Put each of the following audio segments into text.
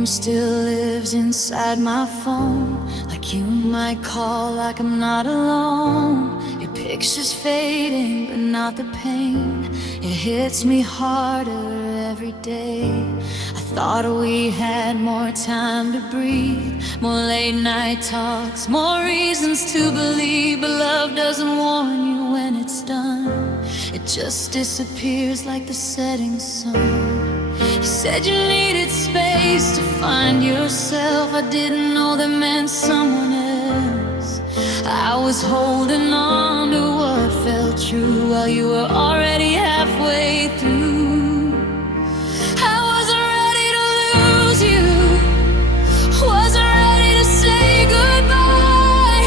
name still lives inside my phone, like you might call, like I'm not alone. Your picture's fading, but not the pain. It hits me harder every day. I thought we had more time to breathe, more late night talks, more reasons to believe. But love doesn't warn you when it's done. It just disappears like the setting sun. You said you needed space to find yourself. I didn't know that meant someone else. I was holding on to what felt true while you were already halfway through. I wasn't ready to lose you, wasn't ready to say goodbye,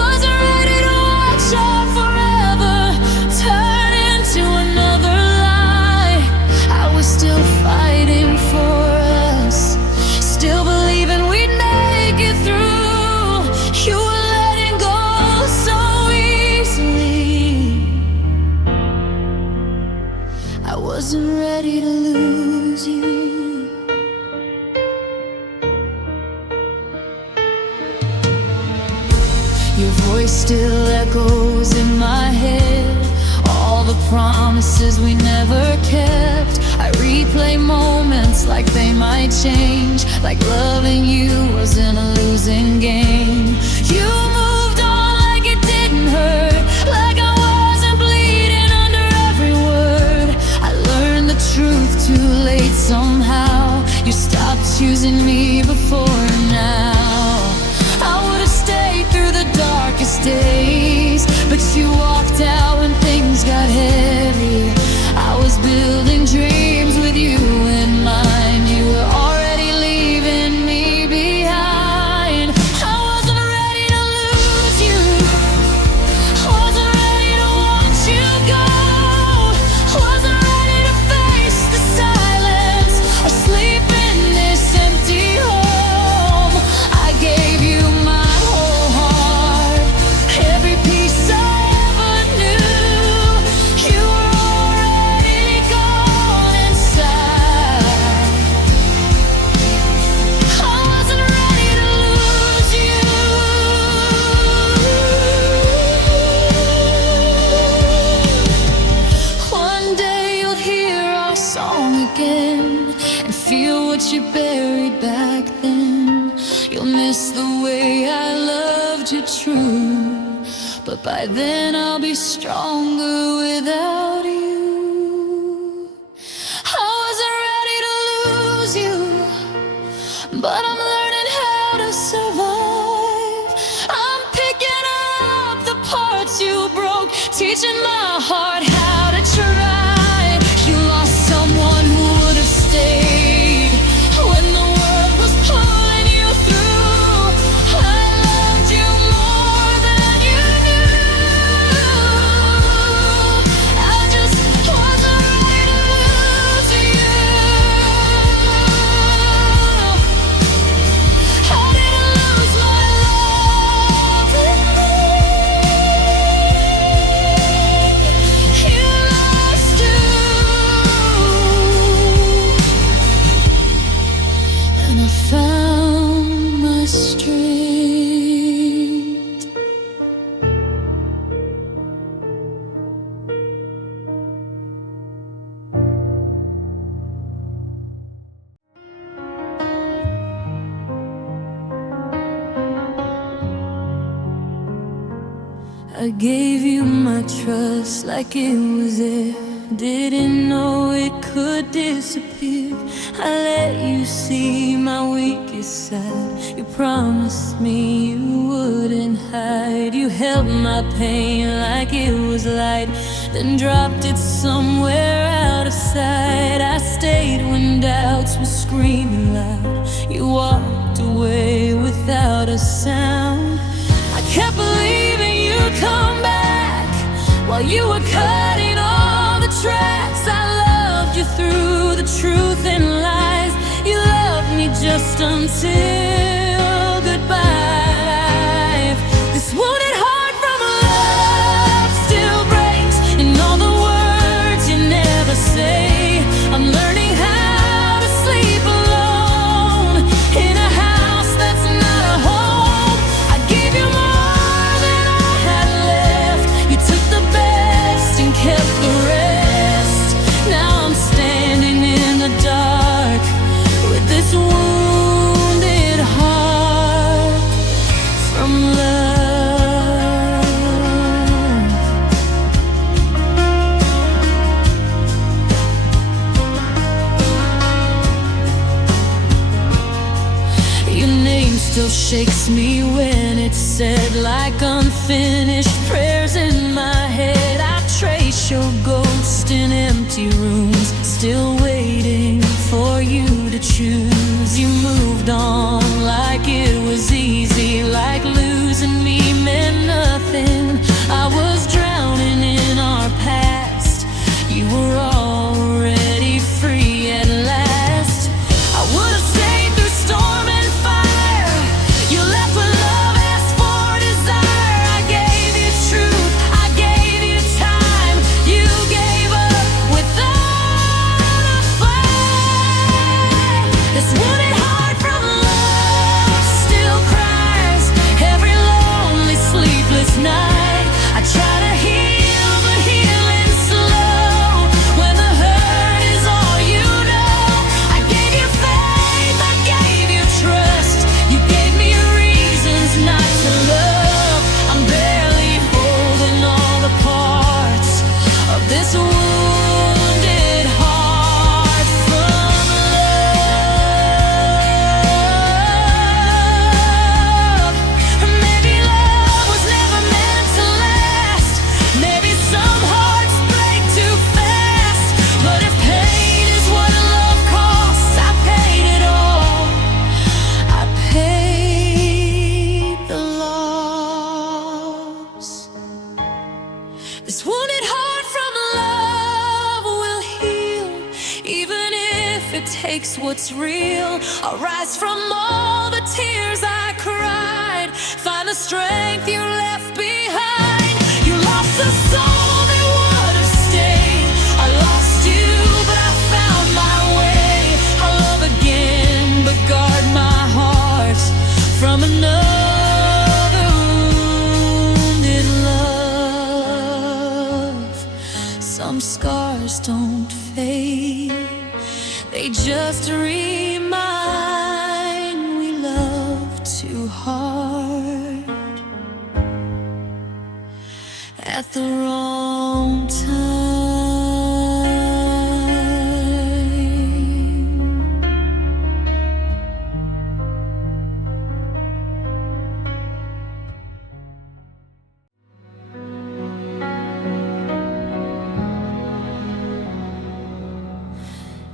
wasn't ready to watch our forever turn into another lie. I was still fighting for us, still believing we'd make it through. You were letting go so easily. I wasn't ready to lose you. Your voice still echoes in my head, all the promises we never kept. I replay moments like they might change, like loving you wasn't a losing game. You moved on like it didn't hurt, like I wasn't bleeding under every word. I learned the truth too late somehow. You stopped choosing me before now. I would have stayed through the darkest days, but you walked out when things got heavy. I was building dreams with you in mind. You were already leaving me behind. I wasn't ready to lose you, wasn't ready to watch you go, wasn't ready to face the silence or sleep in this empty home. I gave you my whole heart, every piece I ever knew. You were already gone inside. I wasn't ready to lose you. One day you'll hear our song again and feel what you buried back then. You'll miss the way I loved you true, but by then I'll be stronger without you. I wasn't ready to lose you, but I'm learning how to survive. I'm picking up the parts you broke, teaching my heart how to try. You lost someone who would have stayed when the world was pulling you through. I loved you more than you knew. I just wasn't ready to lose you. I didn't lose my love in me. You lost you. And I found my strength. I gave you my trust like it was there. Didn't know it could disappear. I let you see my weakest side. You promised me you wouldn't hide. You held my pain like it was light, then dropped it somewhere out of sight. I stayed when doubts were screaming loud. You walked away without a sound. I kept believing you'd come back while you were cutting all the tracks. I loved you through the truth and lies. You loved me just until goodbye. This wounded heart from love still breaks in all the words you never say. I'm learning how to sleep alone unfinished prayers in my head. I trace your ghost in empty rooms, still waiting for you to choose. You moved on like it was easy, like losing me meant nothing. I was drowning in our past, you were already free at last. I would have stayed through storm and fire. You left with love, asked for desire. I gave you truth, I gave you time. You gave up without a fight. This wounded heart from love still cries every lonely, sleepless night. I try to heal, but healing slow when the hurt is all you know. I gave you faith, I gave you trust. You gave me reasons not to love. I'm barely holding all the parts of this wounded heart from love. Or maybe love was never meant to last. Maybe some hearts break too fast. But if pain is what love costs, I paid it all. I paid the loss. This wounded heart from love will heal, even if it takes what's real. I'll rise from all the tears I cried, find the strength you left behind. You lost the soul that would have stayed. I lost you, but I found my way. I'll love again, but guard my heart from another wounded love. Some scars don't fade, they just remind we love too hard at the wrong time.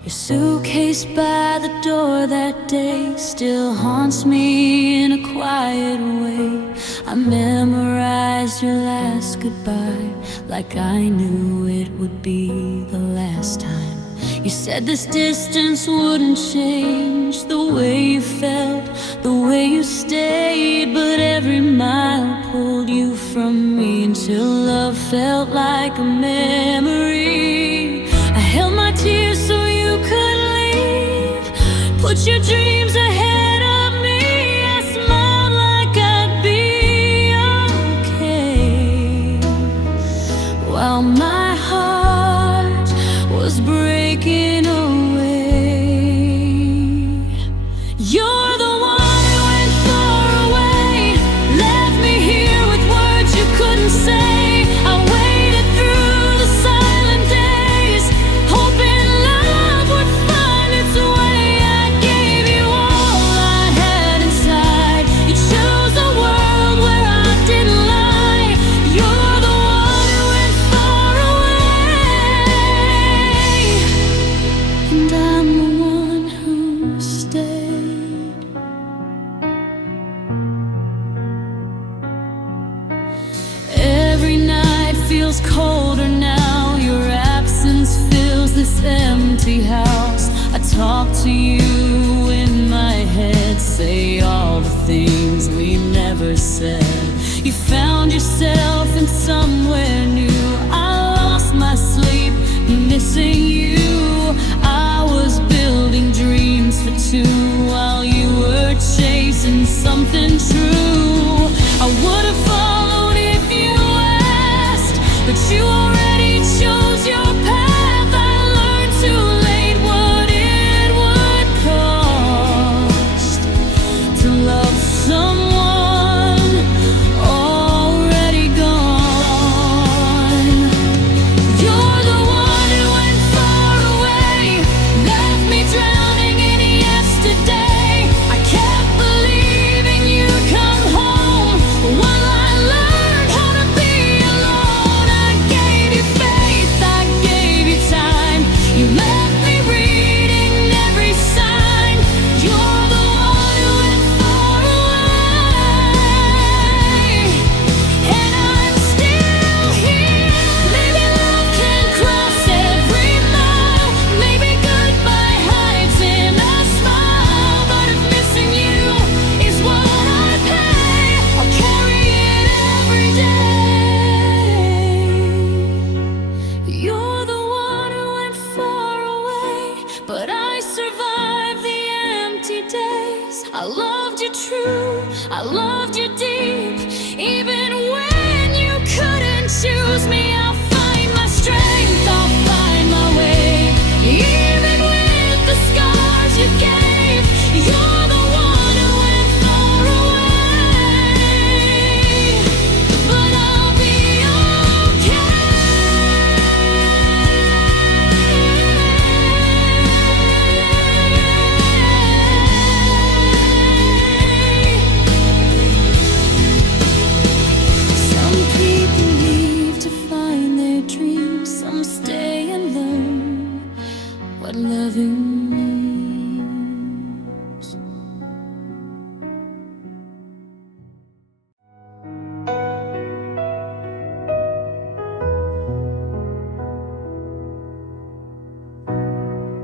Your suitcase by the door that day still haunts me in a quiet way. I memorized your last goodbye like I knew it would be the last time. You said this distance wouldn't change the way you felt, the way you stayed. But every mile pulled you from me until love felt like a memory. I held my tears so you could leave, put your dreams ahead of me. I smiled like I'd be okay, while my heart was breaking away. You're the one who went far away, left me here with words you couldn't say. I waited through the silent days, hoping love would find its way. I gave you all I had inside. You chose a world where I didn't lie. You're the one who went far away, and I'm the one who stayed. Every night feels colder now. Your absence fills this empty house. I talk to you in my head, say all the things we never said. You found yourself in somewhere new. I lost my sleep, missing you. I was building dreams for two while you were chasing something true. I would have followed if you asked, but you already chose your path. I learned too late what it would cost to love someone already gone.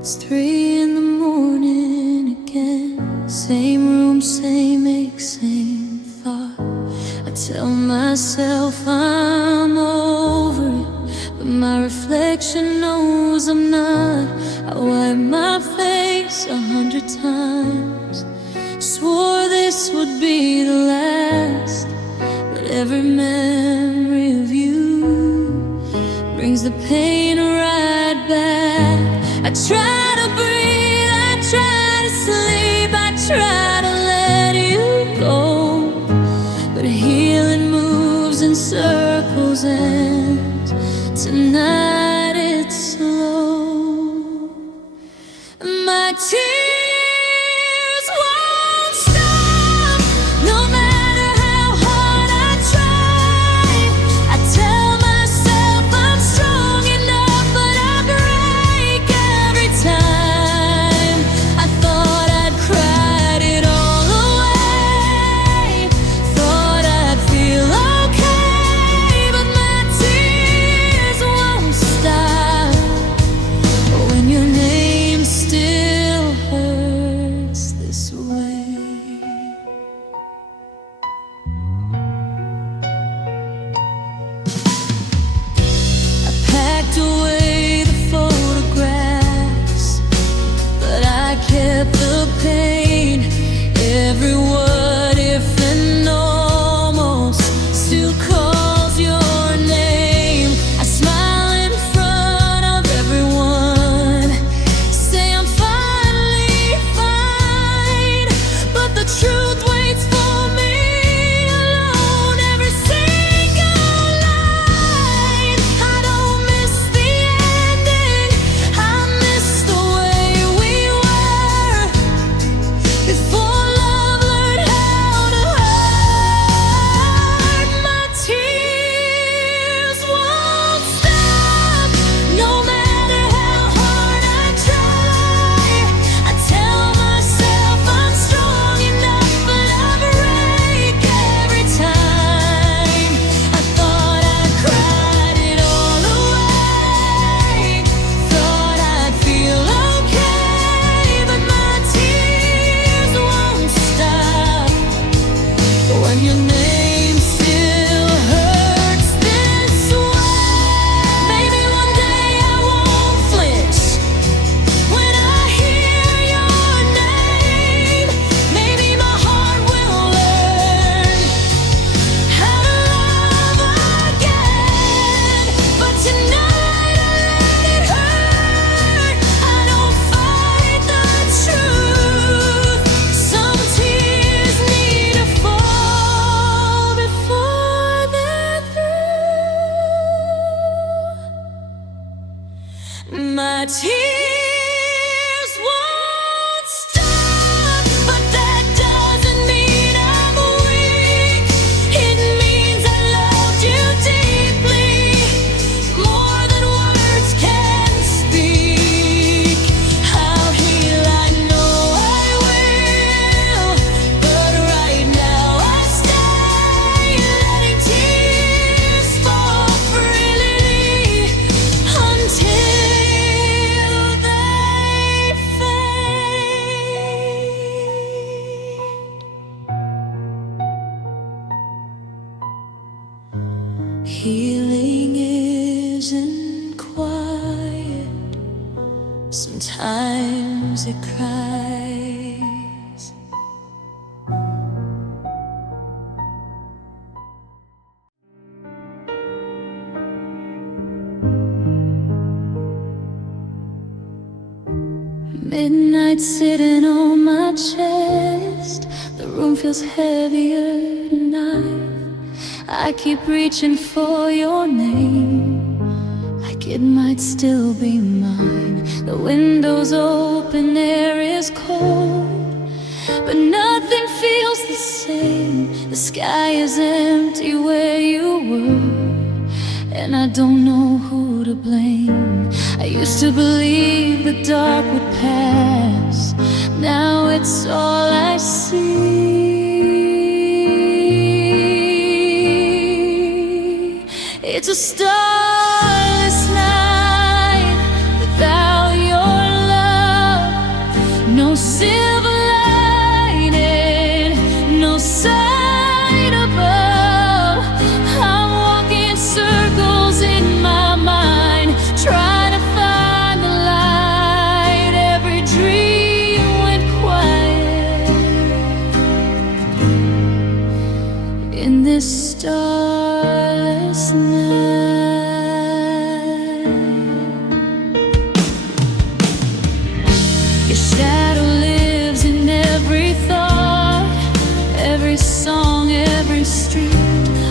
It's 3 in the morning again. Same room, same ache, same thought. I tell myself I'm over it, but my reflection knows I'm not. I wipe my face 100 times, swore this would be the last, but every memory of you brings the pain right back. I try to breathe, I try to sleep, I try to let you go, but healing moves in circles and tonight it's slow. My tears won't stop, no matter how hard I try. I tell myself I'm strong enough, but I break every time. I thought I'd cried it all away, thought I'd feel okay, but my tears won't stop when your name still hurts this way. I packed away the photographs, but I kept the pain. Every what if and almost still calls your name. I smile in front of everyone, say I'm finally fine, but the truth waits for me alone. Every single line, I don't miss the ending, I miss the way we were before love learned how to hurt. My tears won't stop, no matter how hard I try. I tell myself I'm strong enough, but I break every time. I thought I'd cried it all away, thought I'd feel okay, but my tears won't stop when your name still hurts this way. Maybe one day I won't flinch when I hear your name. Maybe my heart will learn how to love again, but tonight I let it hurt. I don't fight the truth. Some tears need to fall before they're through. My tears won't stop, but that doesn't mean I'm weak. It means I loved you deeply, more than words can speak. I'll heal, I know I will, but right now I stay, letting tears fall freely until they fade. Healing isn't quiet, sometimes it cries. Midnight sitting on my chest, the room feels heavier tonight. I keep reaching for your name, like it might still be mine. The window's open, air is cold, but nothing feels the same. The sky is empty where you were, and I don't know who to blame. I used to believe the dark would pass, now it's all I see. It's a starless night without your love. starless night. Your shadow lives in every thought, every song, every street.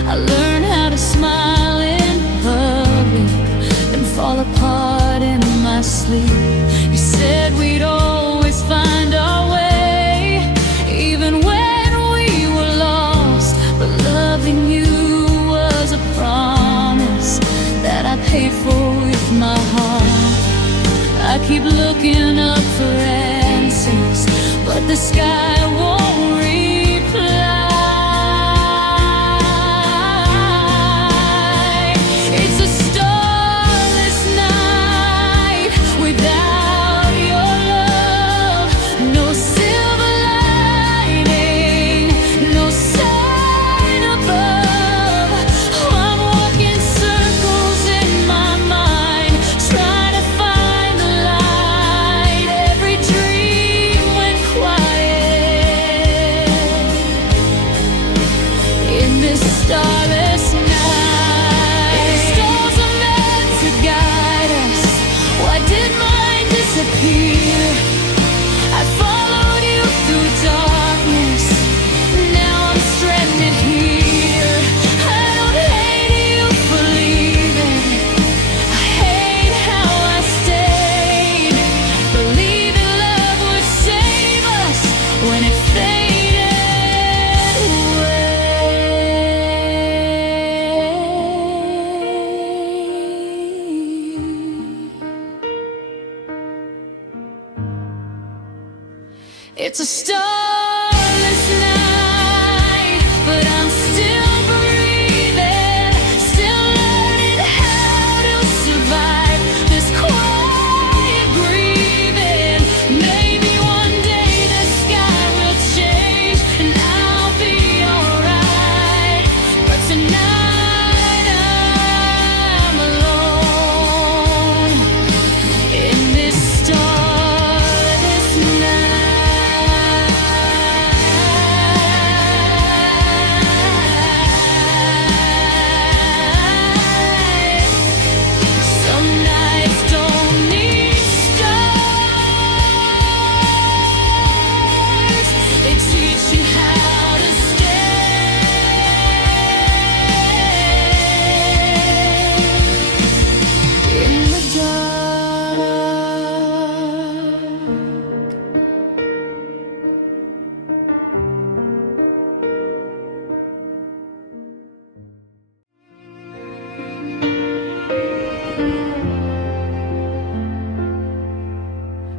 I learned how to smile in public and fall apart in my sleep. You said we'd always find our way, even when we were lost. But loving you was a promise that I paid for with my heart. I keep looking up for answers, but the sky won't reply. It's a starless night without your love. No silver lining, no sign above. I'm walking circles in my mind, trying to find the light. Every dream went quiet in this starless night. The stars are meant to guide us. Why did mine disappear? I followed you through darkness. Now I'm stranded here. I don't hate you for leaving. I hate how I stayed, believing love would save us when it faded away. It's a starless night, but I'm still breathing, still learning how to survive this quiet grieving. Maybe one day the sky will change and I'll be alright. But tonight I'm alone in this starless night. Some nights don't need stars, they teach you how to stay in the dark.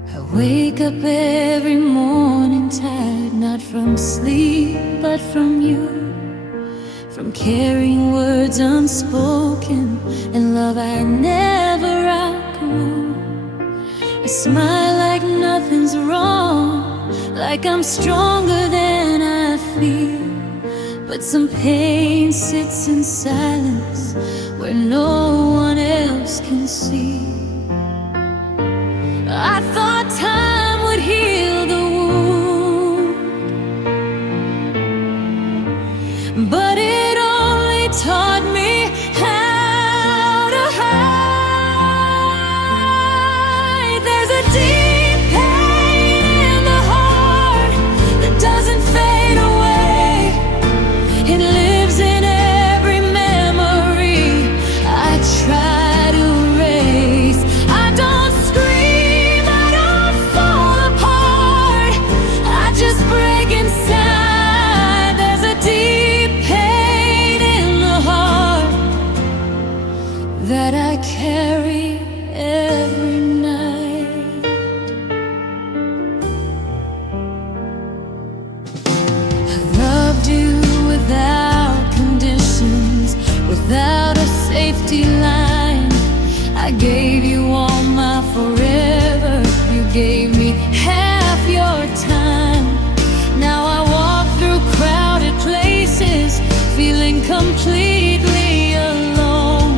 I wake up every morning tired, not from sleep, but from you, from carrying words unspoken and love I never outgrew. I smile like nothing's wrong, like I'm stronger than I feel. But some pain sits in silence where no one else can see. I thought time would heal the wound, but it only taught me how to hide. There's a deep pain in the heart that doesn't fade away. It lives in every memory I try to erase. I don't scream, I don't fall apart, I just break inside. There's a deep pain in the heart that I carry every night. I loved you without conditions, without a safety line. I gave you all my forever, you gave me half your time. Now I walk through crowded places, feeling completely alone.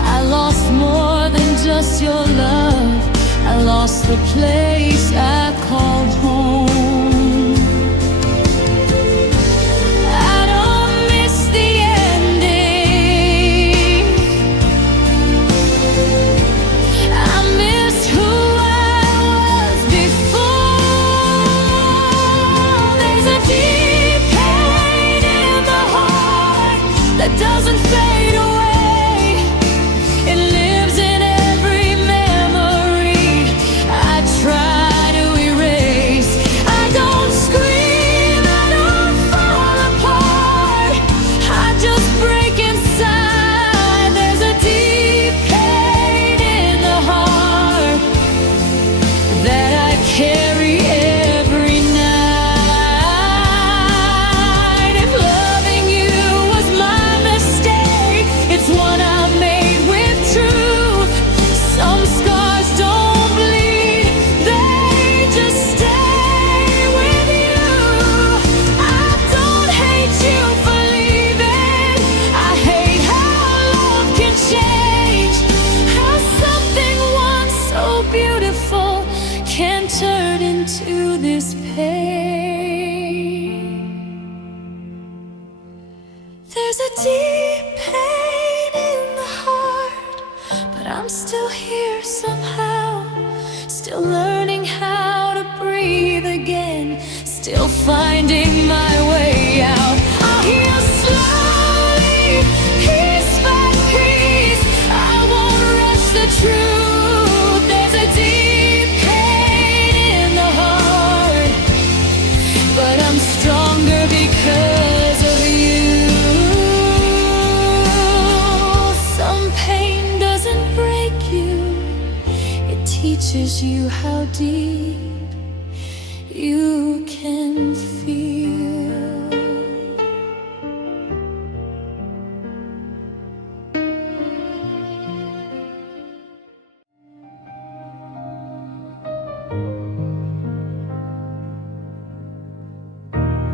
I lost more than just your love, I lost the place I called home. I don't miss the ending, to this pain. There's a deep pain in the heart, but I'm still here somehow, still learning how to breathe again, still finding my way out. I'll heal slowly, piece by piece. I won't rush the truth. There's a deep pain in the heart, but I'm stronger because of you. Some pain doesn't break you, it teaches you how deep you can feel.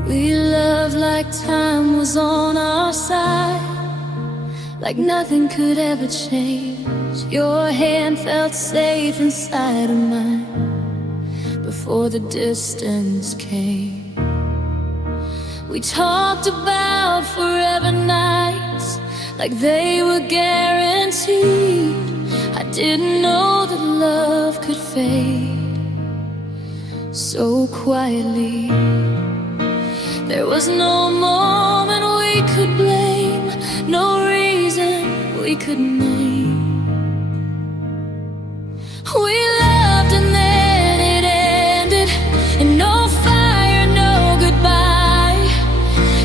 We loved like time was on our side, like nothing could ever change. Your hand felt safe inside of mine before the distance came. We talked about forever nights like they were guaranteed. I didn't know that love could fade so quietly. There was no moment we could blame, no reason we could name. We loved and then it ended, and no fire, no goodbye,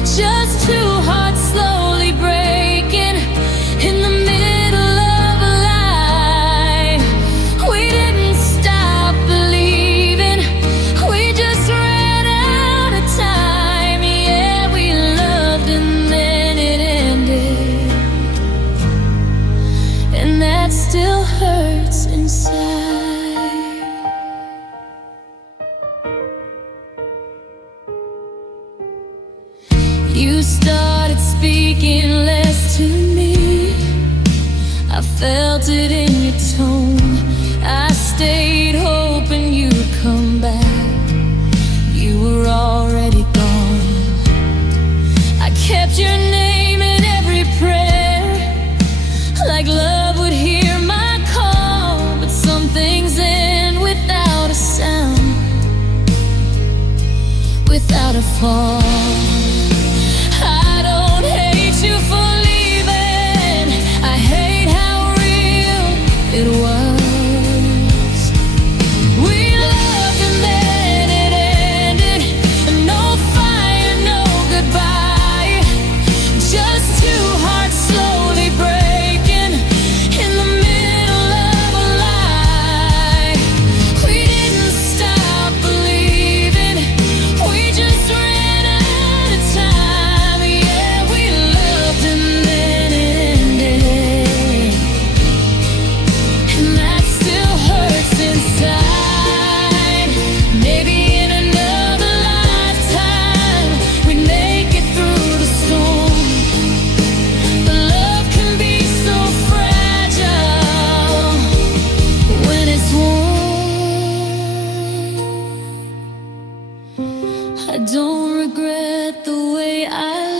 just two hearts slowly breaking in the middle of a lie. We didn't stop believing, we just ran out of time. Yeah, we loved and then it ended, and that still hurts inside. You started speaking less to me, I felt it in your tone. I stayed hoping you'd come back, you were already gone. I kept your name in every prayer, like love would hear my call. But some things end without a sound, without a fall. I don't hate you for leaving, I hate how real it was. We loved and then it ended, and no fire, no goodbye, just two hearts slowly breaking in the middle of a lie. We didn't stop believing, we just ran out of time. Yeah, we loved and then it ended, and that still hurts inside. Maybe in another lifetime we make it through the storm, but love can be so fragile when it's warm. I don't regret the way I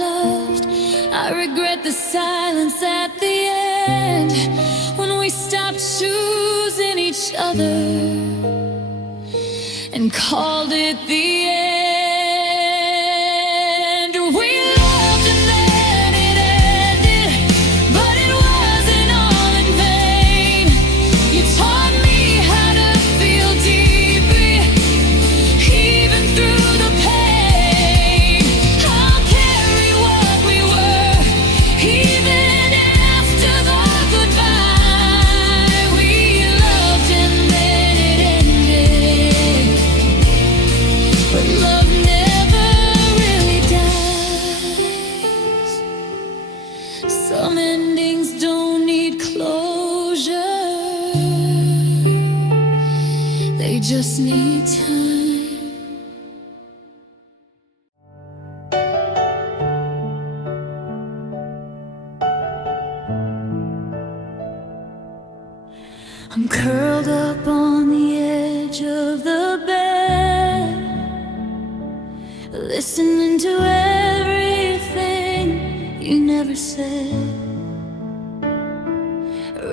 loved, I regret the silence at the end, when we stopped choosing each other and called it the end. We loved and then it ended, but it wasn't all in vain. You taught me how to feel deeply, even through the pain. I'll carry what we were, even after the goodbye. We loved and then it ended, but love never really dies. Some endings don't need closure, they just need time. I'm curled up on the edge of the bed, listening to everything you never said.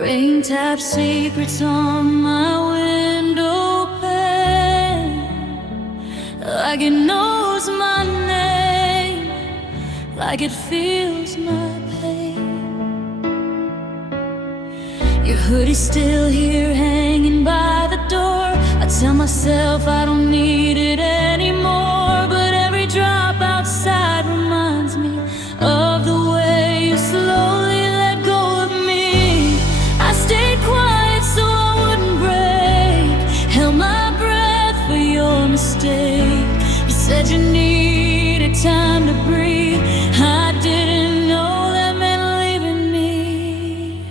Rain taps secrets on my window pane, like it knows my name, like it feels my pain. Your hoodie's still here hanging by the door. I tell myself I don't need it anymore, but every drop outside reminds me of the way you slowly let go of me. I stayed quiet so I wouldn't break, held my breath for your mistake. You said you needed time to breathe. I didn't know that meant leaving me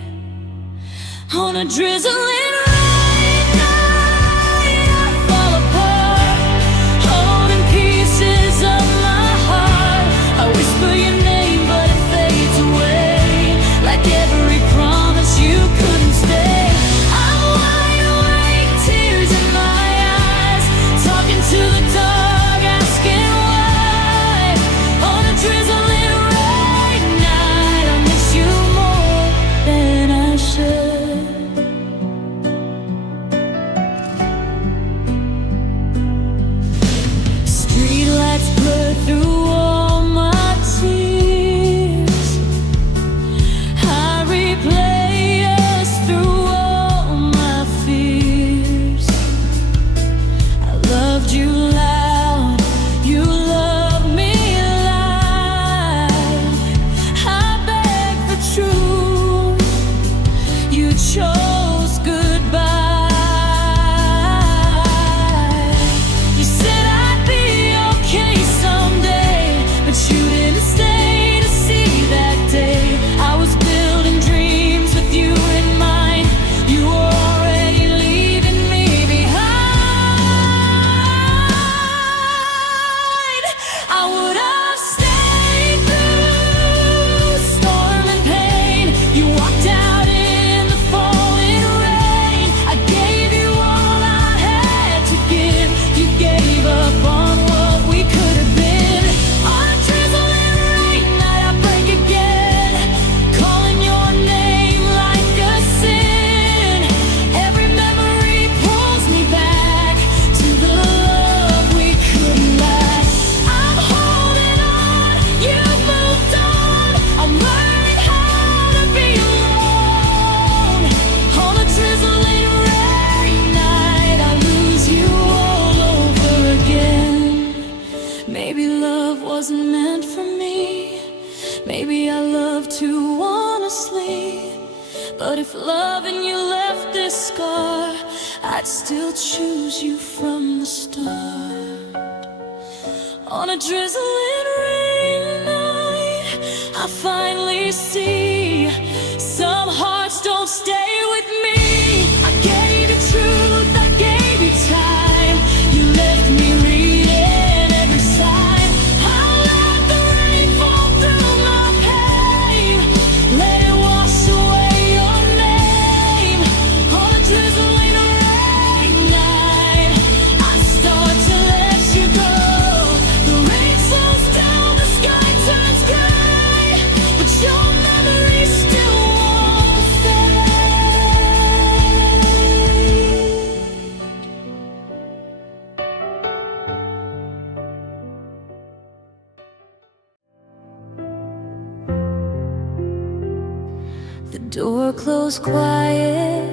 on a drizzling I'd still choose you from the start. On a drizzling rain night, I finally see some hearts don't stay with me. I gave you truth, I gave you time. You left me reading every sign. I let the rain fall through my pain, let it wash away your name. On a drizzling door closed quiet,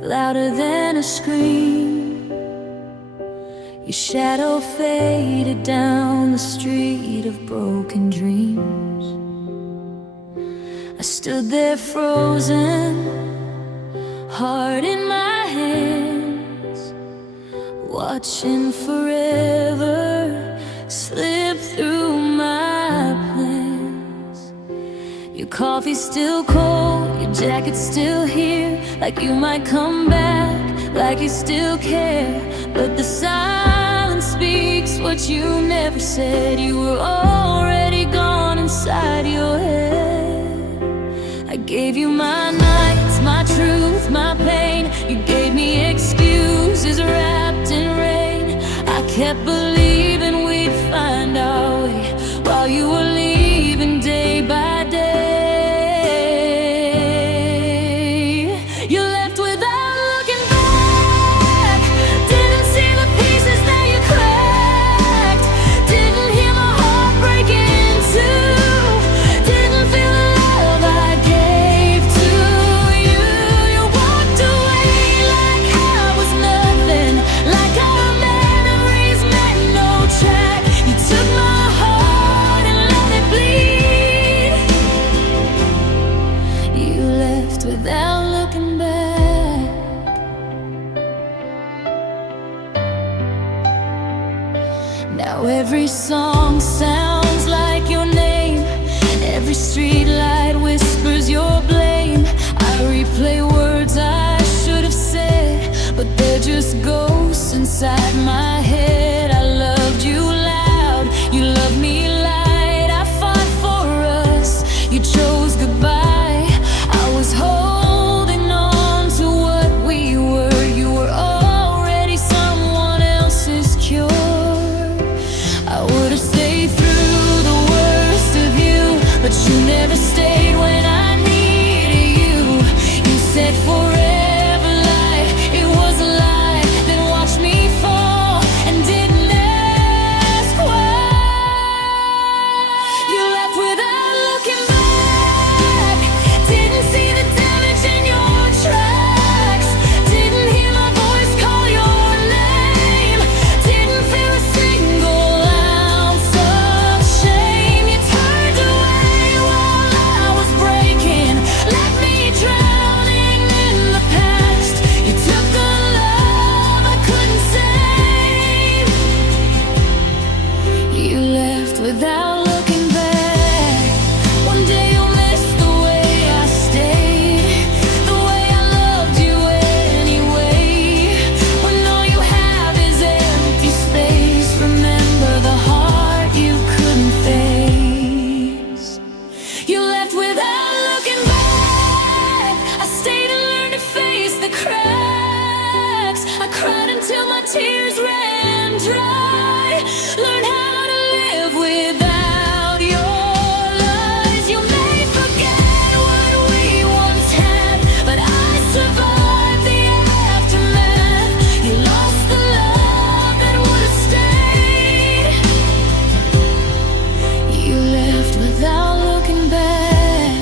louder than a scream. Your shadow faded down the street of broken dreams. I stood there frozen, heart in my hands, watching forever slip through my plans. Your coffee's still cold, your jacket's still here, like you might come back, like you still care. But the silence speaks what you never said. You were already gone inside your head. I gave you my nights, my truth, my pain. You gave me excuses wrapped in rain. I kept believing we'd find while you were leaving day by day. You left without looking back. Didn't see the pieces that you cracked. Didn't hear my heart break in two. Didn't feel the love I gave to you. You walked away like I was nothing, like our memories meant no track. You took my heart and let it bleed. You left without looking back. Now every song sounds like your name. Every street light whispers your blame. I replay words I should have said, but they're just ghosts inside my head. I loved you loud, you loved me light. I fought for us, you chose goodbye. I was holding on to what we were. You were already someone else's cure. I would have stayed through the worst of you, but you never stayed when I needed you. You said forever life, it was a lie. Then watched me fall and didn't ask why. You left without looking back. Didn't see the damage in your tracks. Didn't hear my voice call your name. Didn't feel a single ounce of shame. You turned away while I was breaking, left me drowning in the past. You took the love I couldn't save. You left without looking back. One day you'll miss the way I stayed, the way I loved you anyway. When all you have is empty space, remember the heart you couldn't face. You left without looking back. I stayed and learned to face the cracks. I cried until my tears ran dry. Learned how to live without your lies. You may forget what we once had, but I survived the aftermath. You lost the love that would have stayed. You left without looking back.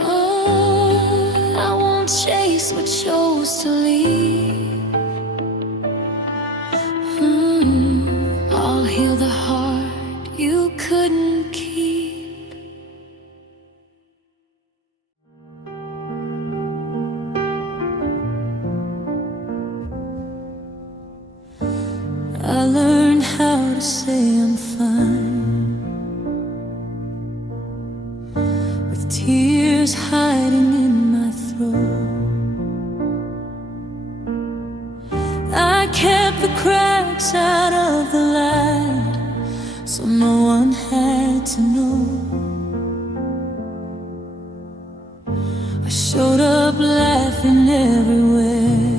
Oh, I won't chase what chose to leave. I'll heal the heart you couldn't keep. I learned how to say I'm fine, with tears hiding in my throat. I kept the cracks out of the light, so no one had to know. I showed up laughing everywhere,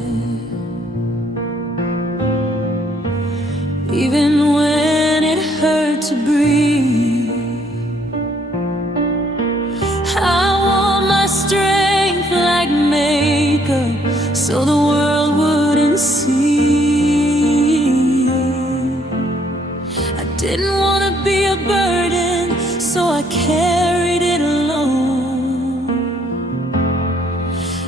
even when it hurt to breathe. I wore my strength like makeup, so the world wouldn't see. I didn't want to be a burden, so I carried it alone.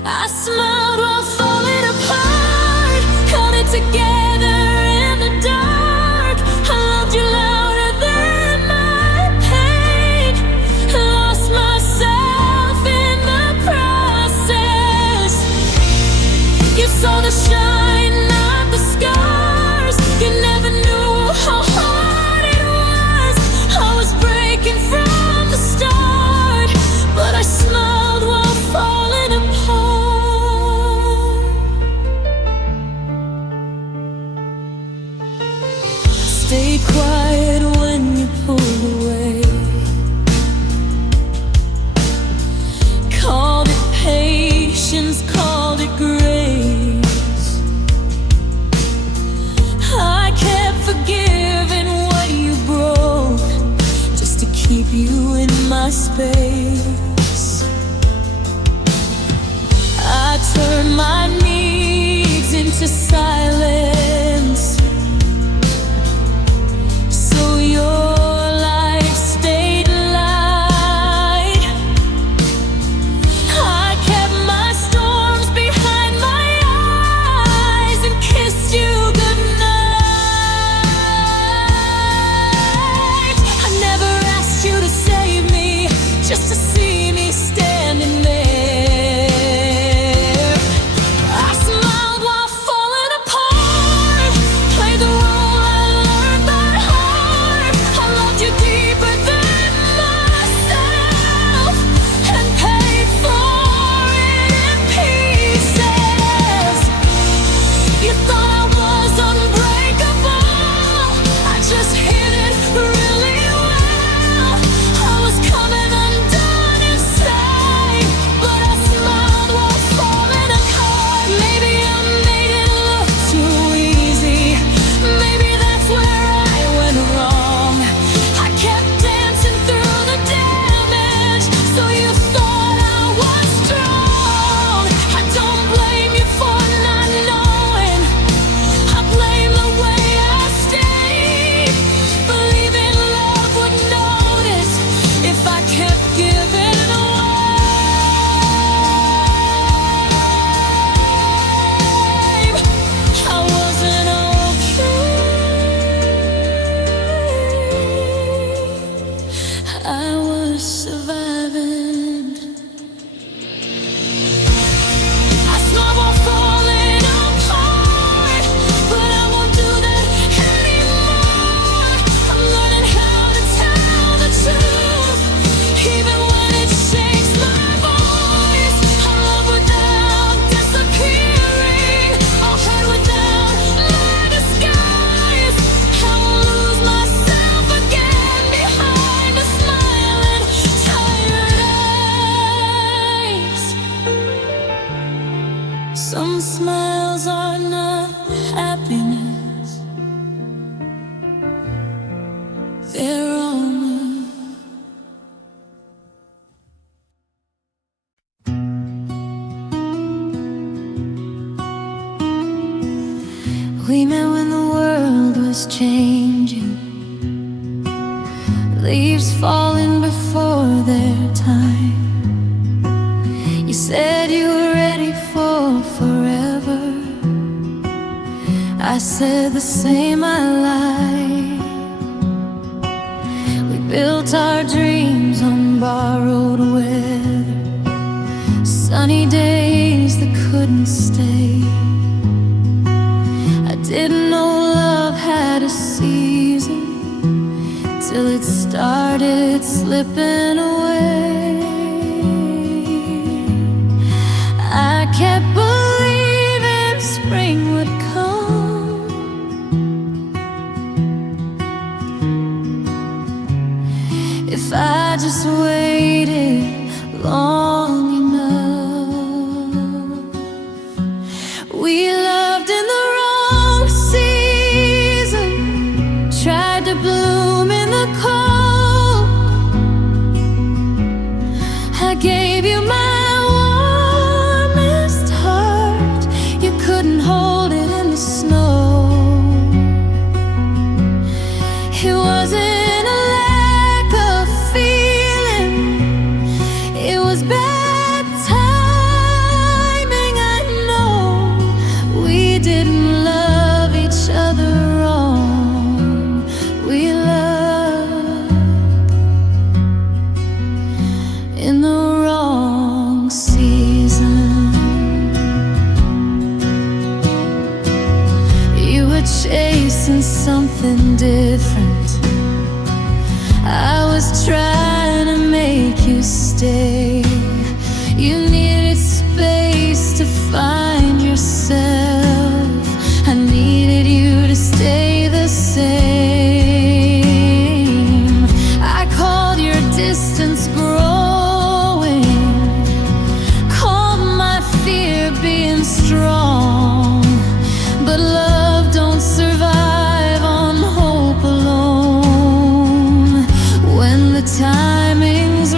I smiled while falling apart, held it together in the dark. I loved you louder than my pain, lost myself in the process. You my space. I turn my needs into silence, so your life stayed light. I kept my storms behind my eyes and kissed you goodnight. I never asked you to save me, just to see me standing there. I smiled while falling apart, played the role I learned by heart. I loved you deeper than myself and paid for it in pieces. You thought I was unbreakable, I just hid it really well. I was coming undone inside, but I smiled while falling apart. Maybe I made it look too easy, maybe that's where I went wrong. I kept dancing through the damage, so you thought I was strong. I don't blame you for not knowing, I blame the way I stayed, believing love would notice if I kept giving away. I wasn't okay, I was surviving. I snowball falling apart, but I won't do that anymore. I'm learning how to tell the truth, even when it shakes my voice. I love without disappearing, I'll hide without my disguise. I won't lose myself again behind a smiling, tired eyes. Some smiles are not happiness, they're armor. We met when the world was changing, leaves falling before their time. You said you were ready for forever, I said the same, I lied. We built our dreams on borrowed weather, sunny days that couldn't stay. I didn't know love had a season till it started slipping away. I kept believing spring would come, if I just waited long enough. We loved in the wrong season, tried to bloom in the cold. I gave you my warmest heart, you couldn't hold it in the snow. It wasn't a lack of feeling, it was bad timing. I know we didn't love each other wrong, we loved in the wrong season. You were chasing something different, I was trying to make you stay. You needed space to find yourself, I needed you to stay the same. I called your distance growing, called my fear being strong, but love don't survive on hope alone. When the timing's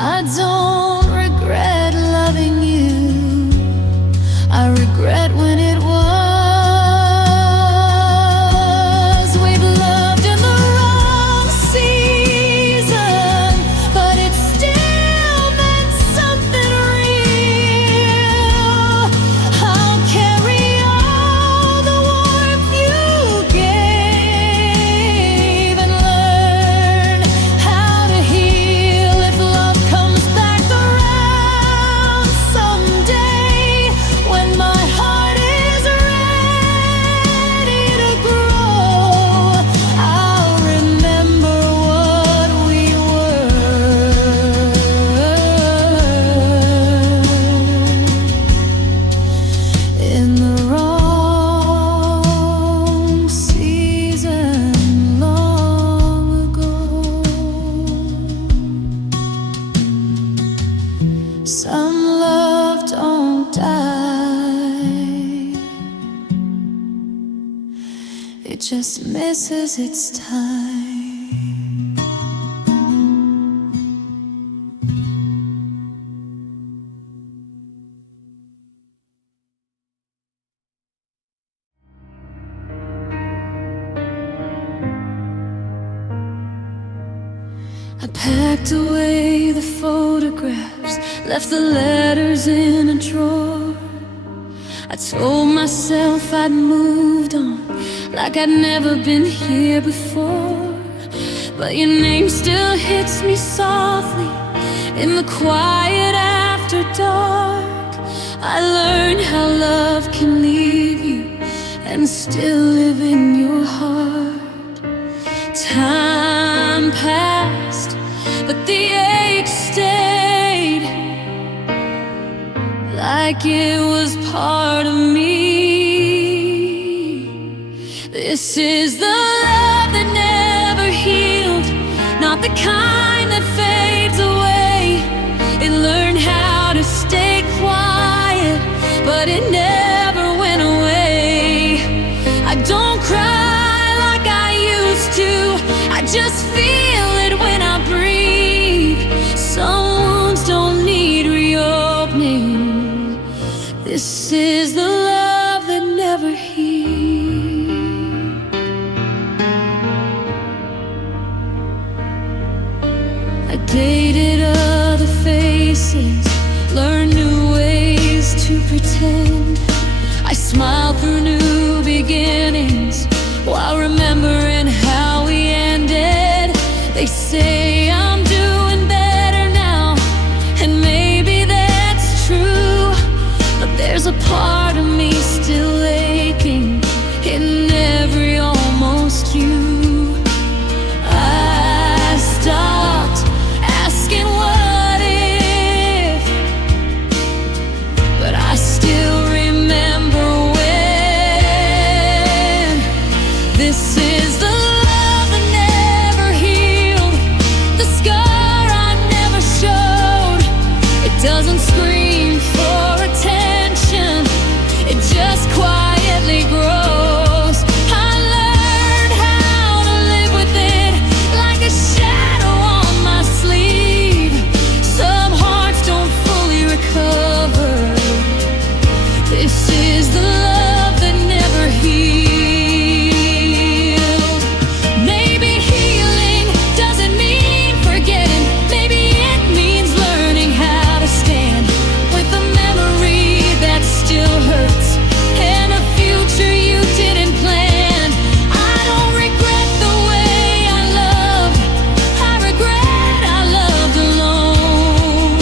I don't regret loving you. I regret when it was. We've loved in the wrong season, but it still meant something real. I'll carry all the warmth you gave and learn how to heal if love comes back around someday. When my heart is ready to grow, I'll remember what we were. In the wrong season long ago. Some love don't die, it just misses its time. I packed away the photographs, left the letters in a drawer. I told myself I'd moved on, like I'd never been here before. But your name still hits me softly in the quiet after dark. I learned how love can leave you and still live in your heart. Time passed, but the ache stayed, like it was part of me. This is the love that never healed, not the kind that fades away. It learned how to stay quiet, but it never went away. I don't cry like I used to, I just feel it when I breathe. Some wounds don't need reopening. This is the love that never healed. I dated other faces, learned new ways to pretend. I smiled through new beginnings while remembering how we ended. They say I'm doing better now, and maybe that's true, but there's a part of me still aching in every almost you. I stopped asking what if, but I still remember when. This is the love that never healed, the scar I never showed. It doesn't scream for attention, it just quietly grows. I learned how to live with it, like a shadow on my sleeve. Some hearts don't fully recover. This is the love that never healed. Maybe healing doesn't mean forgetting. Maybe it means learning how to stand with a memory that still hurts and a future you didn't plan. I don't regret the way I loved, I regret I loved alone,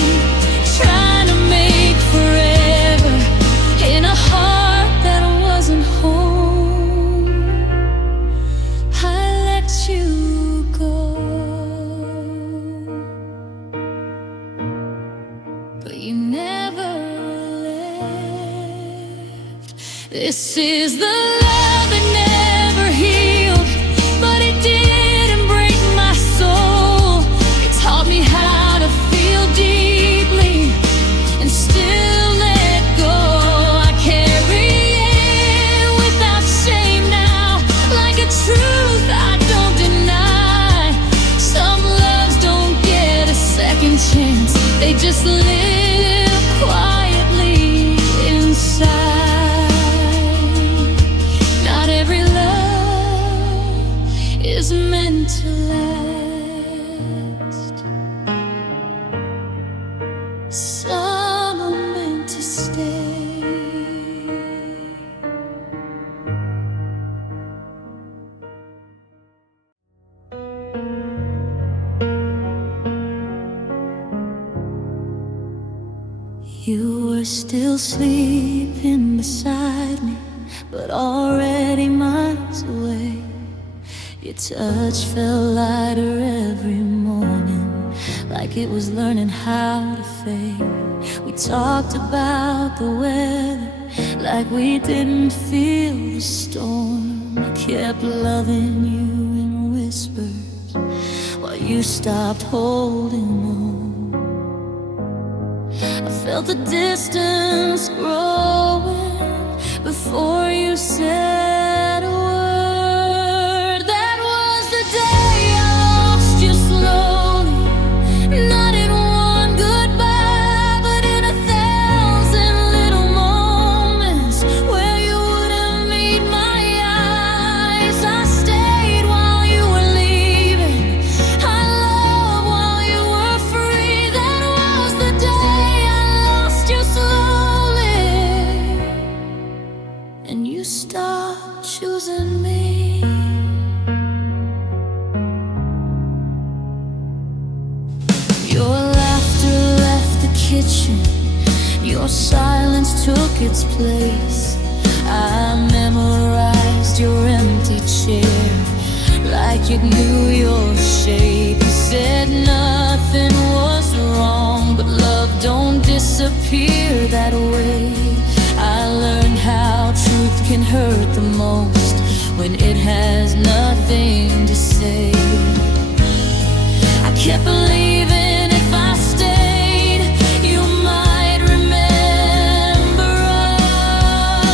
trying to make forever in a heart that wasn't home. I let you go, but you never left. This is the love that never healed, but it didn't break my soul. It taught me how to feel deeply and still let go. I carry it without shame now, like a truth I don't deny. Some loves don't get a second chance. moments, they just live quietly inside. Not every love is meant to last. Some are meant to stay. You were still sleeping beside me, but already miles away. Your touch felt lighter every morning, like it was learning how to fade. We talked about the weather, like we didn't feel the storm. I kept loving you in whispers, while you stopped holding on. I felt the distance growing before you said a word. That was the day I lost you slowly, not in one goodbye, but in 1,000 little moments where you wouldn't meet my eyes. I stayed while you were leaving, I loved while you were free. That was the day you slowly, and you stopped choosing me. Your laughter left the kitchen, your silence took its place. I memorized your empty chair, like it knew your shape. You said nothing was wrong, but love don't disappear that way. I learned how truth can hurt the most when it has nothing to say. I kept believing if I stayed, you might remember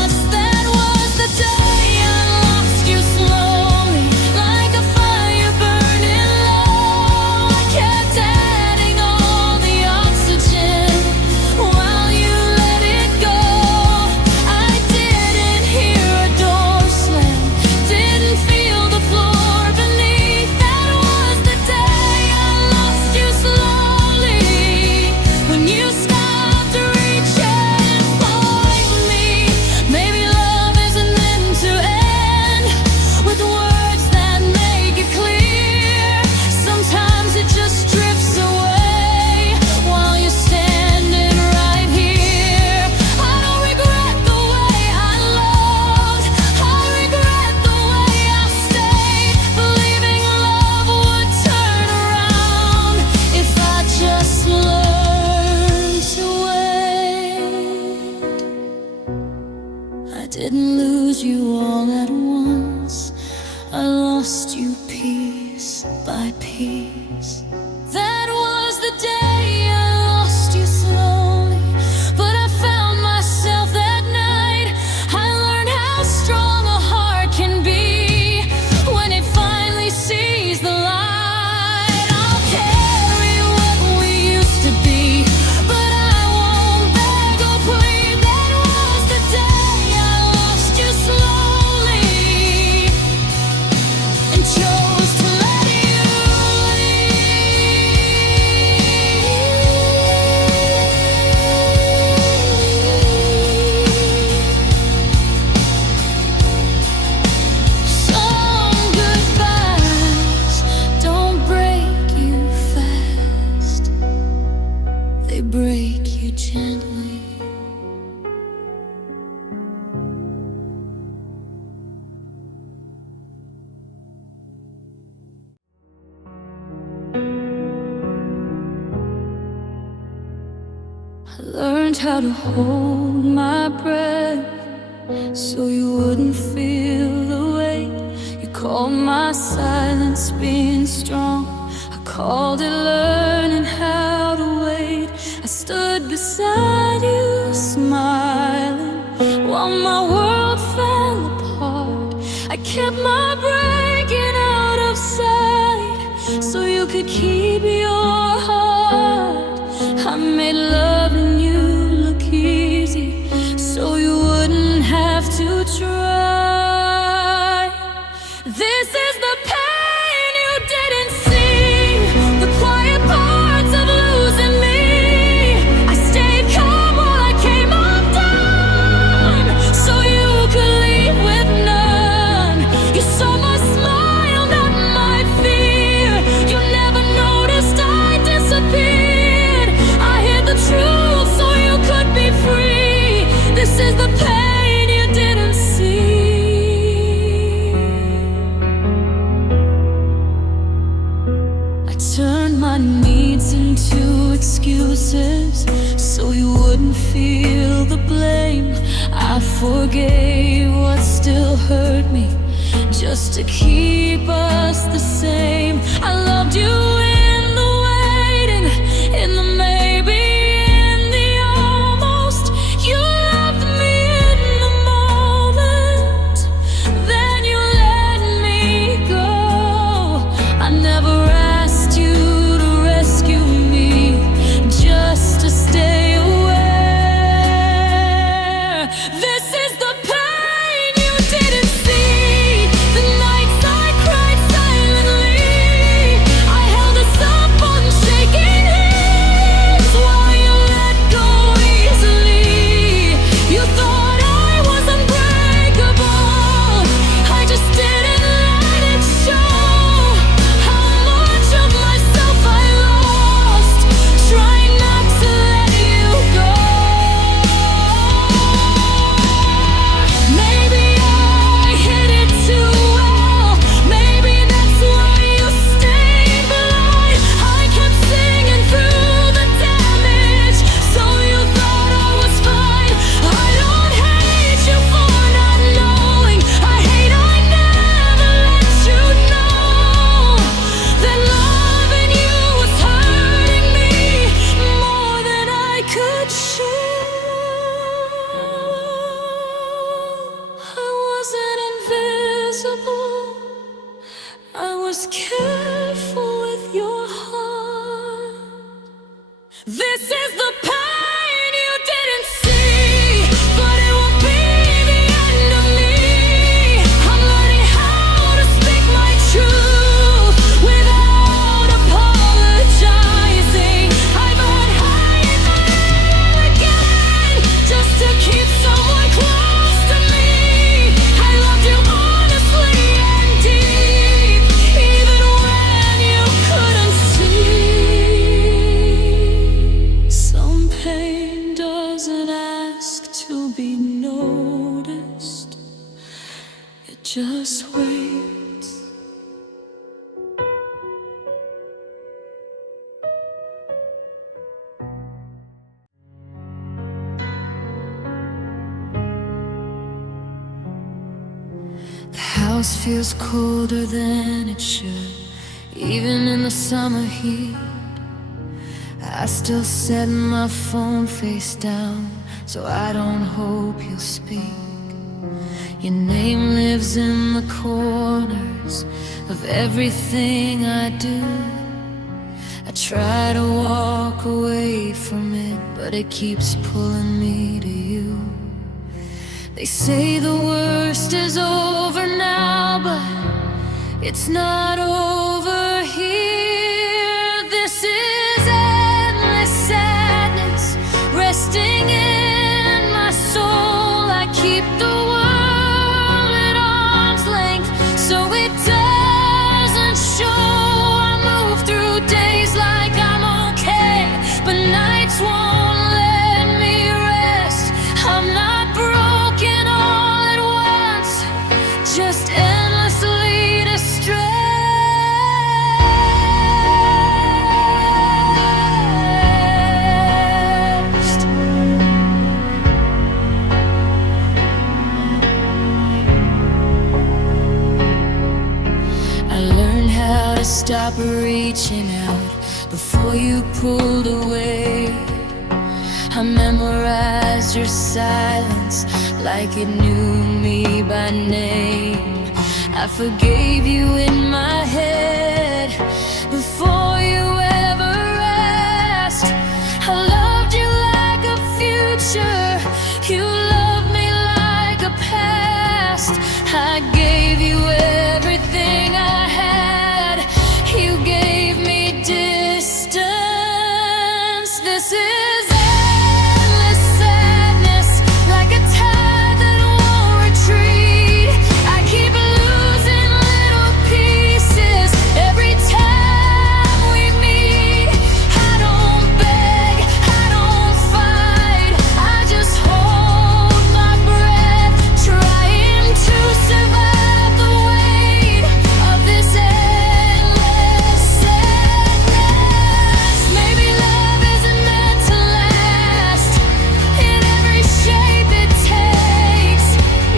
us. That was the day I lost you slowly, like a fire burning low. I kept adding all the oxygen while you let it go. I didn't hear a door slam, didn't feel the floor beneath. That was the day I lost you slowly, when you stopped reaching for me. Maybe love isn't meant to end with words that make it clear. Sometimes it just drifts away while you're standing right here. I don't regret the way I loved, I regret the way I stayed, believing love would turn around if I just learned to wait. I didn't lose you all at once, I lost you piece by piece. That was the day I lost you slowly, but I found myself that night. I learned how strong a heart can be when it finally sees the light. I'll carry what we used to be, but I won't beg or plead. That was the day I lost you slowly, and chose to let you Some goodbyes don't break you fast, they break you gently. I learned how to hold my breath so you wouldn't feel the weight. You called my silence being strong, I called it learning how to wait. I stood beside you smiling while my world fell apart. I kept my breaking out of sight so you could keep your heart. I made loving you look easy, so you wouldn't have to try. This is the pain you didn't see, the quiet parts of losing me. I stayed calm while I came undone, so you could leave with none. You saw my smile, not my fear. You never noticed I disappeared. I hid the truth so you could be free. This is the pain you didn't see. I turned my needs into excuses so you wouldn't feel the blame. I forgave what still hurt me just to keep us the same. I loved you in the waiting, in the maybe, in the almost. You loved me in the moment, then you let me go. I never asked you to rescue me, just to stay aware. This is the pain you didn't see, the nights I cried silently. I held us up on shaking hands while you let go easily. You thought I was unbreakable, I just didn't let it show how much of myself I lost, trying not to let you go. Maybe I hid it too well, maybe that's why you stayed blind. I kept singing through the damage, so you thought I was fine. I don't hate you for not knowing, I hate I never let you know that loving you was hurting me more than I could show. I wasn't invisible, I was careful with your heart. This is the pain you didn't see, but it won't be the end of me. I'm learning how to speak my truth without apologizing. I've heard hate again just to keep someone close to me. I loved you honestly and deep, even when you couldn't see. Some pain doesn't ask to be noticed, it just waits. The house feels colder than it should, even in the summer heat. I still set my phone face down, so I don't hope you'll speak. Your name lives in the corners of everything I do. I try to walk away from it, but it keeps pulling me to you. They say the worst is over now, but it's not over here. This is endless sadness resting in my soul. I keep the world at arm's length so it doesn't show. I move through days like I'm okay, but nights won't let me rest. I'm not broken all at once, just endlessly distressed. I learned how to stop reaching out before you pulled away. I memorized your silence like it knew me by name. I forgave you in my head before you ever asked. I is endless sadness, like a tide that won't retreat. I keep losing little pieces every time we meet. I don't beg, I don't fight, I just hold my breath, trying to survive the weight of this endless sadness. Maybe love isn't meant to last in every shape it takes.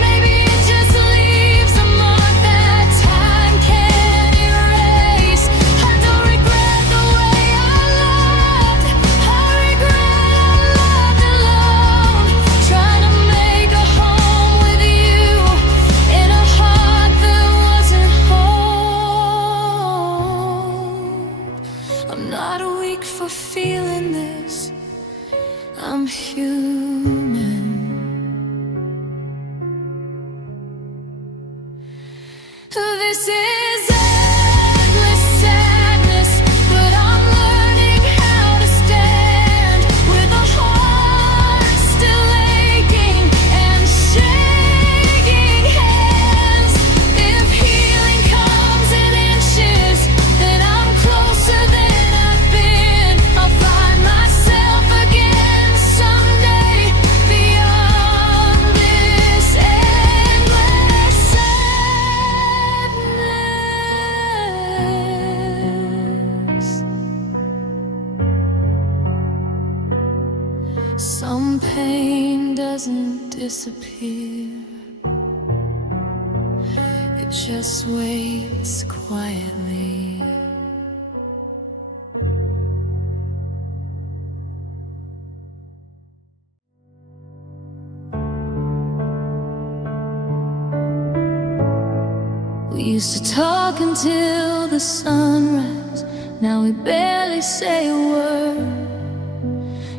Maybe it just leaves a mark that time can't erase. I don't regret the way I loved, I regret I loved alone, trying to make a home with you in a heart that wasn't home. I'm not weak for feeling this, I'm human. This is endless sadness, but I'm learning how to stand with a heart still aching and shaking hands. If healing comes in inches, then I'm closer than I've been. I'll find myself again someday beyond this endless sadness. Some pain doesn't disappear, it just waits quietly. We used to talk until the sunrise, now we barely say a word.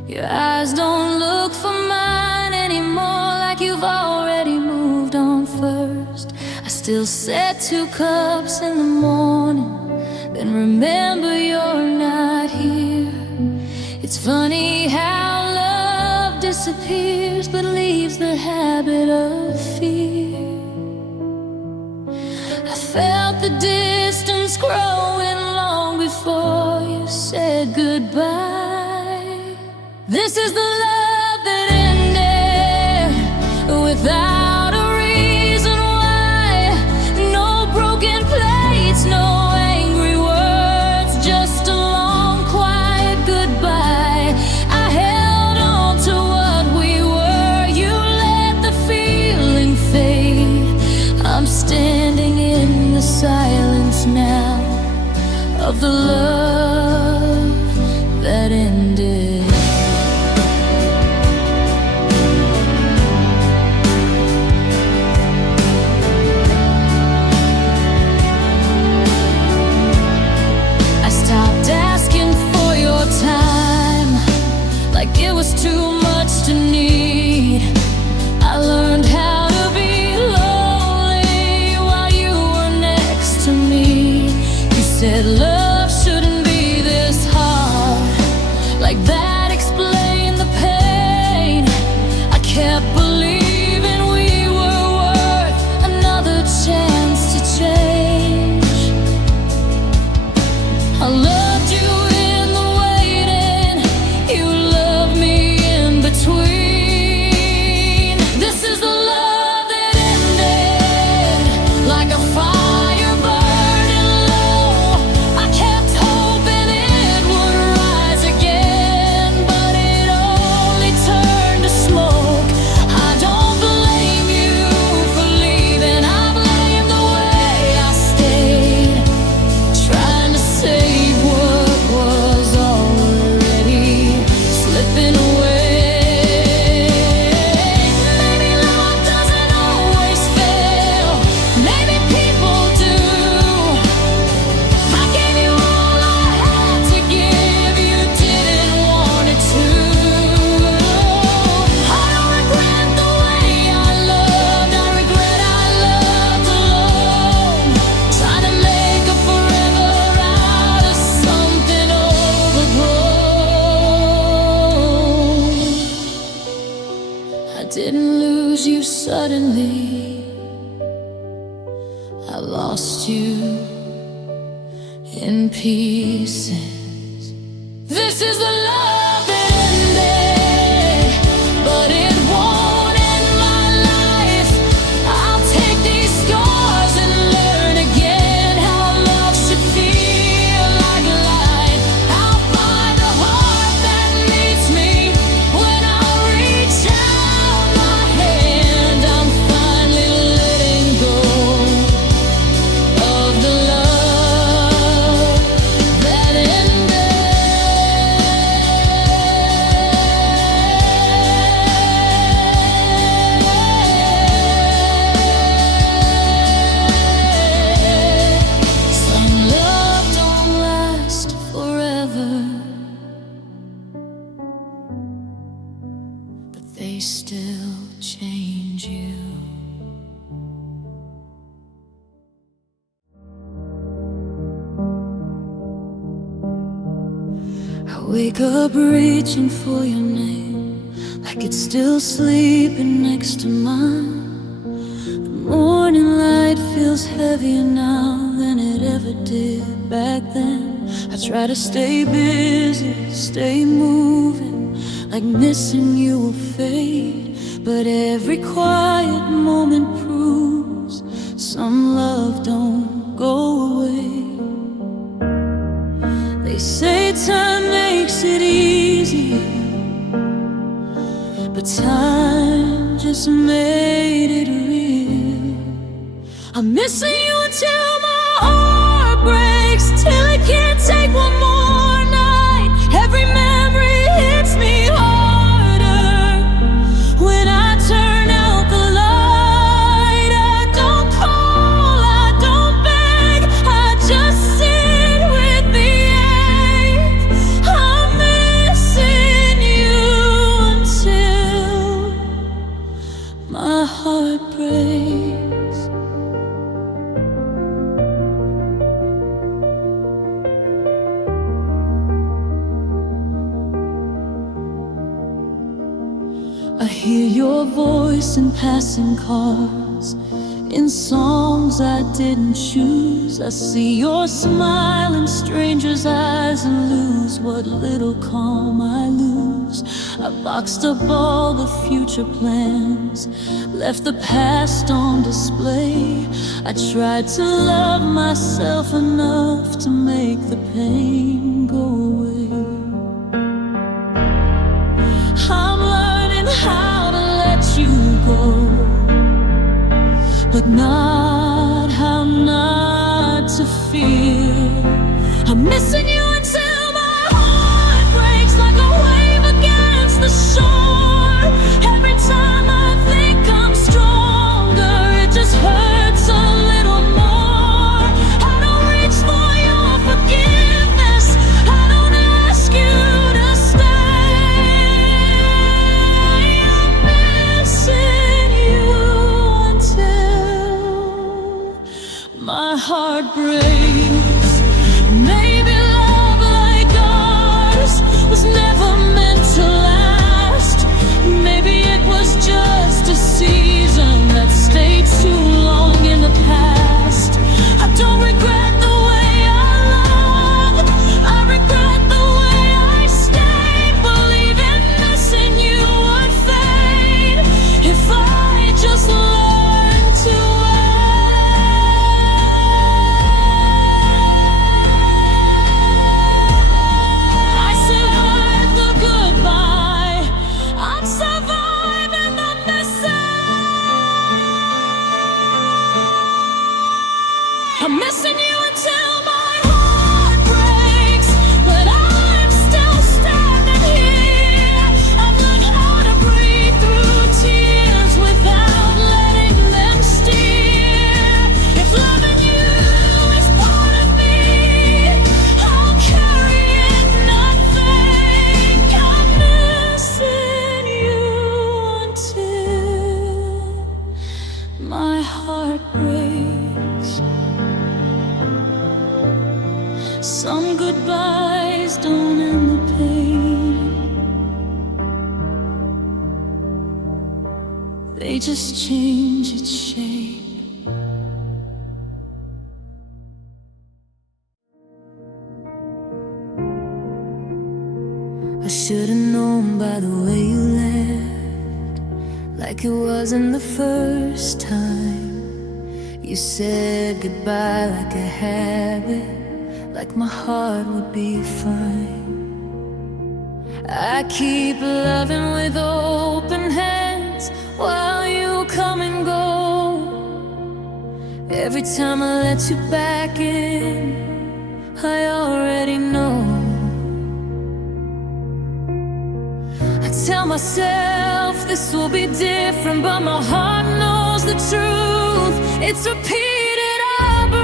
Your eyes don't look for mine anymore, like you've already moved on first. I still set 2 cups in the morning, then remember you're not here. It's funny how love disappears but leaves the habit of fear. I felt the distance growing long before you said goodbye. This is the love that ended without a reason why. No broken plates, no angry words, just a long quiet goodbye. I held on to what we were, you let the feeling fade. I'm standing in the silence now of the love that ended. didn't lose you suddenly. I lost you in pieces. This is the love that ended, but it won't end my life. I'll take these scars and learn again how love should feel like life. I'll find a heart that meets me when I reach out my hand. I'm finally letting go of the love that ended. Some love don't last forever, but they still change you. I wake up reaching for your name, like it's still sleeping next to mine. The morning light feels heavier now than it ever did back then. I try to stay busy, stay moving, like missing you will fade. But every quiet moment proves some love don't go away. They say time makes it easy, but time just made it real. I'm missing you until my heart breaks, till it can't take one more night. Every memory hits me harder when I turn out the light. I don't call, I don't beg, I just sit with the ache. I'm missing you until my heart breaks. I hear your voice in passing cars, in songs I didn't choose. I see your smile in strangers' eyes and lose what little calm I lose. I boxed up all the future plans, left the past on display. I tried to love myself enough to make the pain go away. I'm learning how to let you go, but not how not to feel. I'm missing you until my heart breaks like a wave against the shore. Every time I think I'm stronger, it just hurts a little more. I don't reach for your forgiveness, I don't ask you to stay. I'm missing you until my heart breaks. Maybe they just change its shape. I should've known by the way you left, like it wasn't the first time. You said goodbye like a habit, like my heart would be fine. I keep loving with open hands while you come and go. Every time I let you back in, I already know. I tell myself this will be different, but my heart knows the truth. It's repeated heartbreak,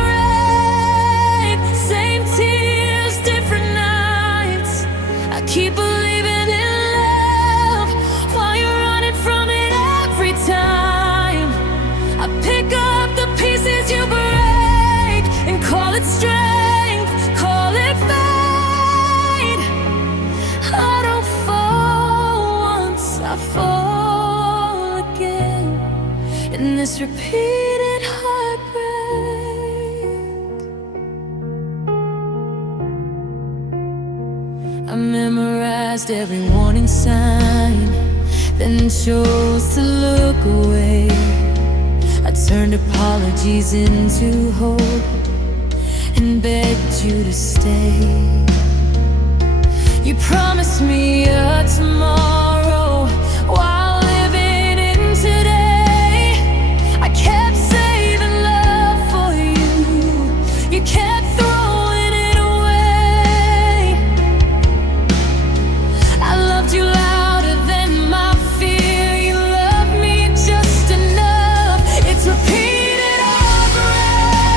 same tears, different nights. I keep believing in love while you're running from it every time. I pick up the pieces you break and call it strength, call it fate. I don't fall once, I fall again in this repeated heartbreak. I memorized every warning sign, then chose to look away. I turned apologies into hope and begged you to stay. You promised me a tomorrow while living in today. I kept saving love for you, you kept throwing it away. I loved you louder than my fear, you loved me just enough. It's repeated heartbreak,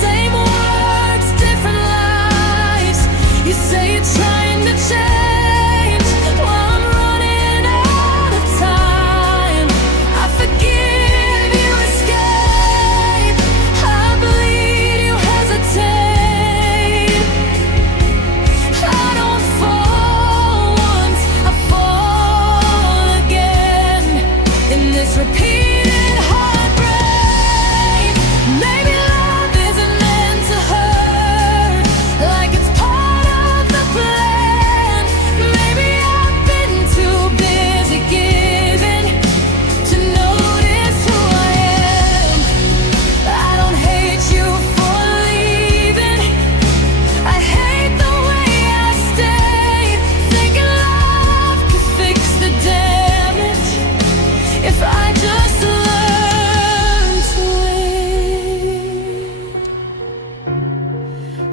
same words, different lies. You say you're trying to change while I'm running out of time. I forgive you, escape, I bleed, you hesitate. I don't fall once, I fall again in this repeated heartbreak. Maybe love isn't meant to hurt, like it's part of the plan. Maybe I've been too busy giving to notice who I am. I don't hate you for leaving, I hate the way I stayed, thinking love could fix the damage if I just learned to wait.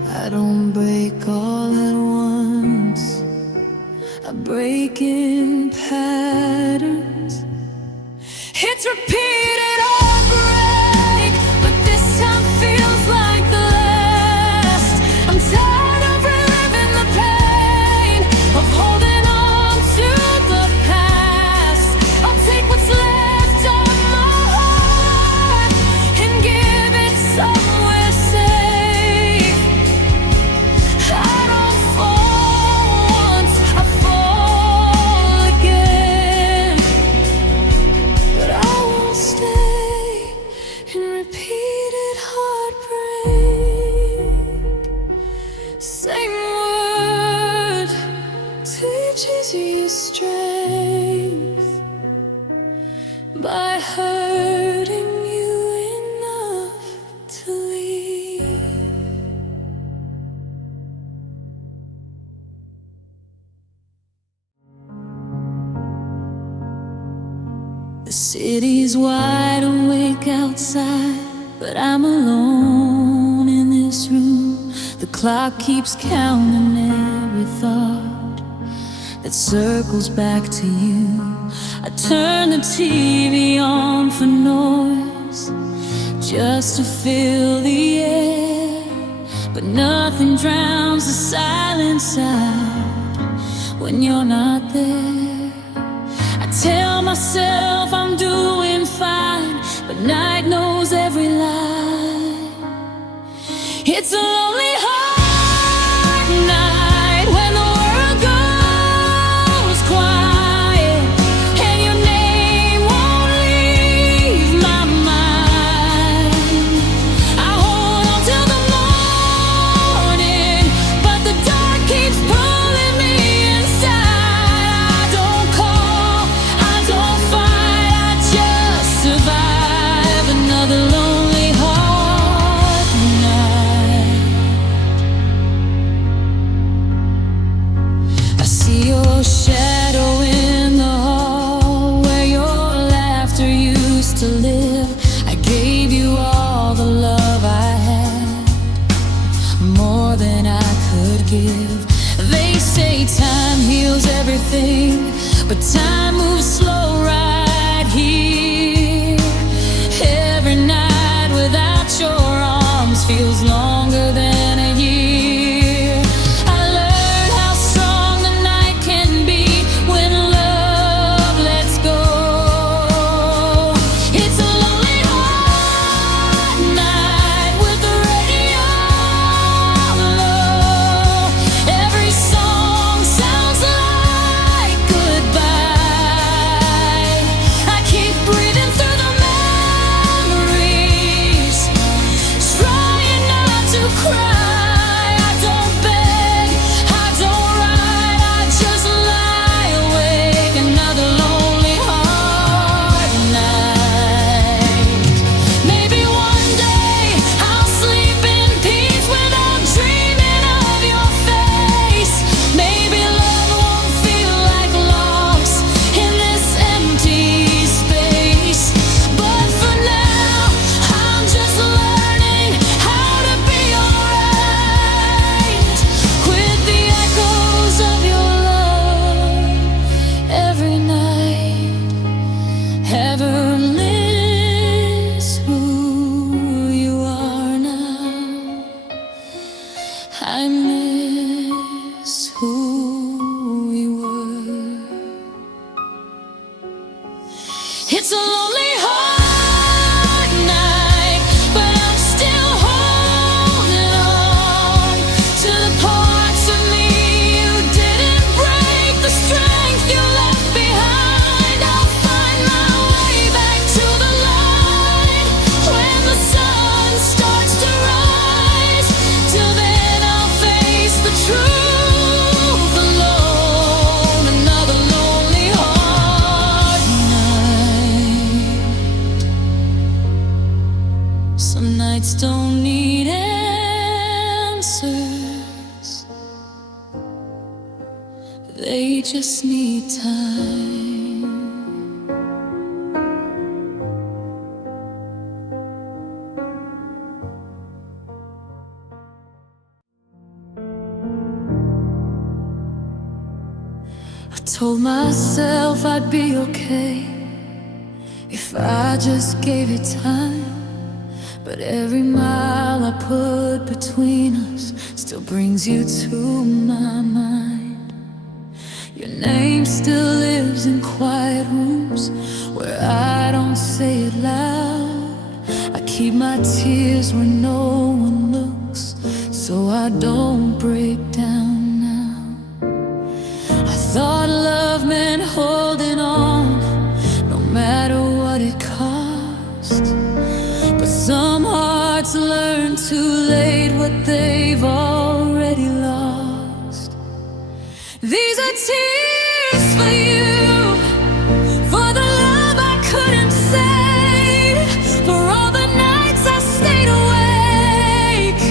I don't break all at once, I break in patterns. It's repeated heartbreak, but this time feels like the last. I'm tired of reliving the pain, of holding on to the past. I'll take what's left of my heart and give it somewhere safe. I don't fall once, I fall again, but I won't stay in repeated heartbreak. Same word teaches you strength by hurting you enough to leave. The city's wide awake outside, but I'm alone in this room. The clock keeps counting every thought that circles back to you. I turn the TV on for noise, just to fill the air, but nothing drowns the silence out when you're not there. I tell myself I'm doing fine, but night knows every lie. It's a lonely hard night when the world goes quiet and your name won't everything, but time moves slow right here. Every night without your arms feels longer than a year. I learned how strong the night can be when love lets go. It's a lonely hot night with the radio low. Every song sounds like goodbye. I keep breathing through the memories, trying not to cry. I don't beg, I don't write, I just lie awake. Another lonely hard night. Maybe one day I'll sleep in peace without dreaming of your face. Maybe love won't feel like loss in this empty space. But for now, I'm just learning how to be alright with the echoes of your love every night. Ever miss who you are now? I miss who we were. It's a lonely hard night, but I'm still holding on to the parts of me you didn't break, the strength you left behind. I'll find my way back to the light when the sun starts to rise. Till then I'll face the truth alone. Another lonely hard night. Some nights don't need answers, they just need time. I told myself I'd be okay if I just gave it time. But every mile I put between us still brings you to my mind. Your name still lives in quiet rooms where I don't say it loud. I keep my tears where no one looks, so I don't break down now. I thought love meant holding on, no matter what it cost. But some hearts learn too late what they've already lost. These are tears for you, for the love I couldn't say, for all the nights I stayed awake,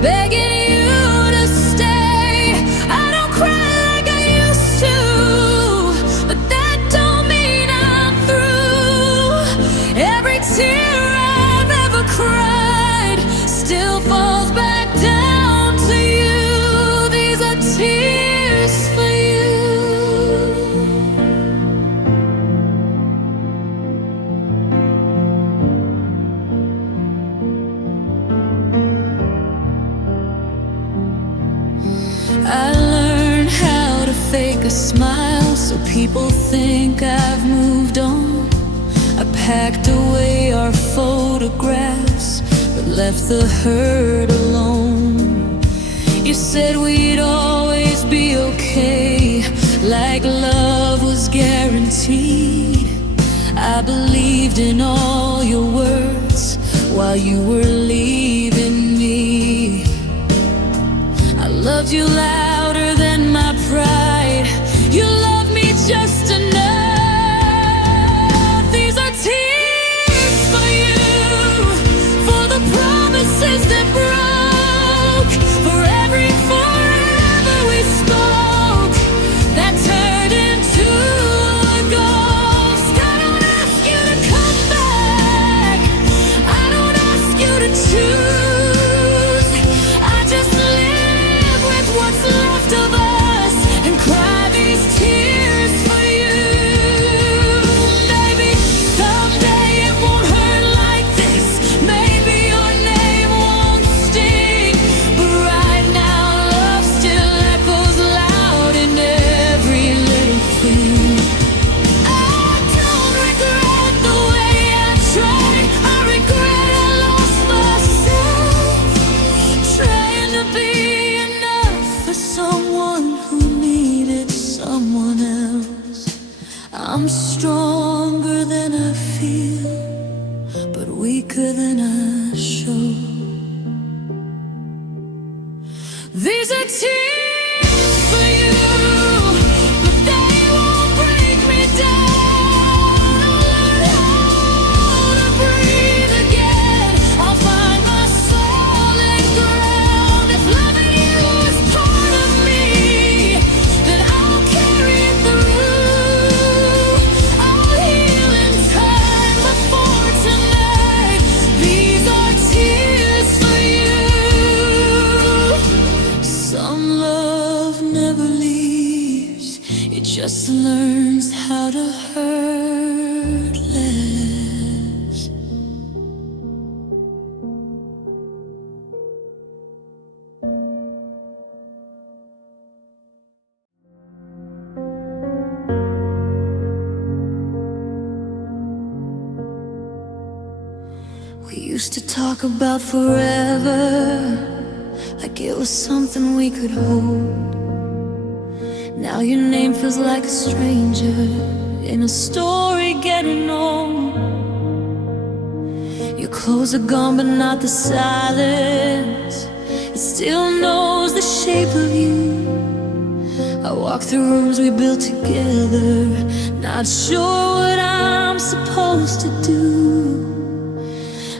begging you to stay. I don't cry like I used to, but that don't mean I'm through. Every tear I've ever cried still falls back down to you. These are tears for you. I learned how to fake a smile so people think I've moved on. I packed away our photographs but left the hurt alone. You said we'd always be okay, like love was guaranteed. I believed in all your words while you were leaving me. I loved you louder than my pride. You loved me just enough. These are tears for you, for the promises that broke, for every forever we spoke that turned into a ghost. I don't ask you to come back, I don't ask you to choose. I just live with what's left. I'm stronger than I feel, but weaker than I show. These are tears for you, but they won't break me down. I'll learn how to breathe again. I'll find my solid ground. If loving you is part of me, then I'll carry it through. I'll heal in time, but for tonight, these are tears for you. Some love never leaves, it just learns how to hurt less. We used to talk about forever, like it was something we could hold. Now your name feels like a stranger in a story getting old. Your clothes are gone, but not the silence. It still knows the shape of you. I walk through rooms we built together, not sure what I'm supposed to do.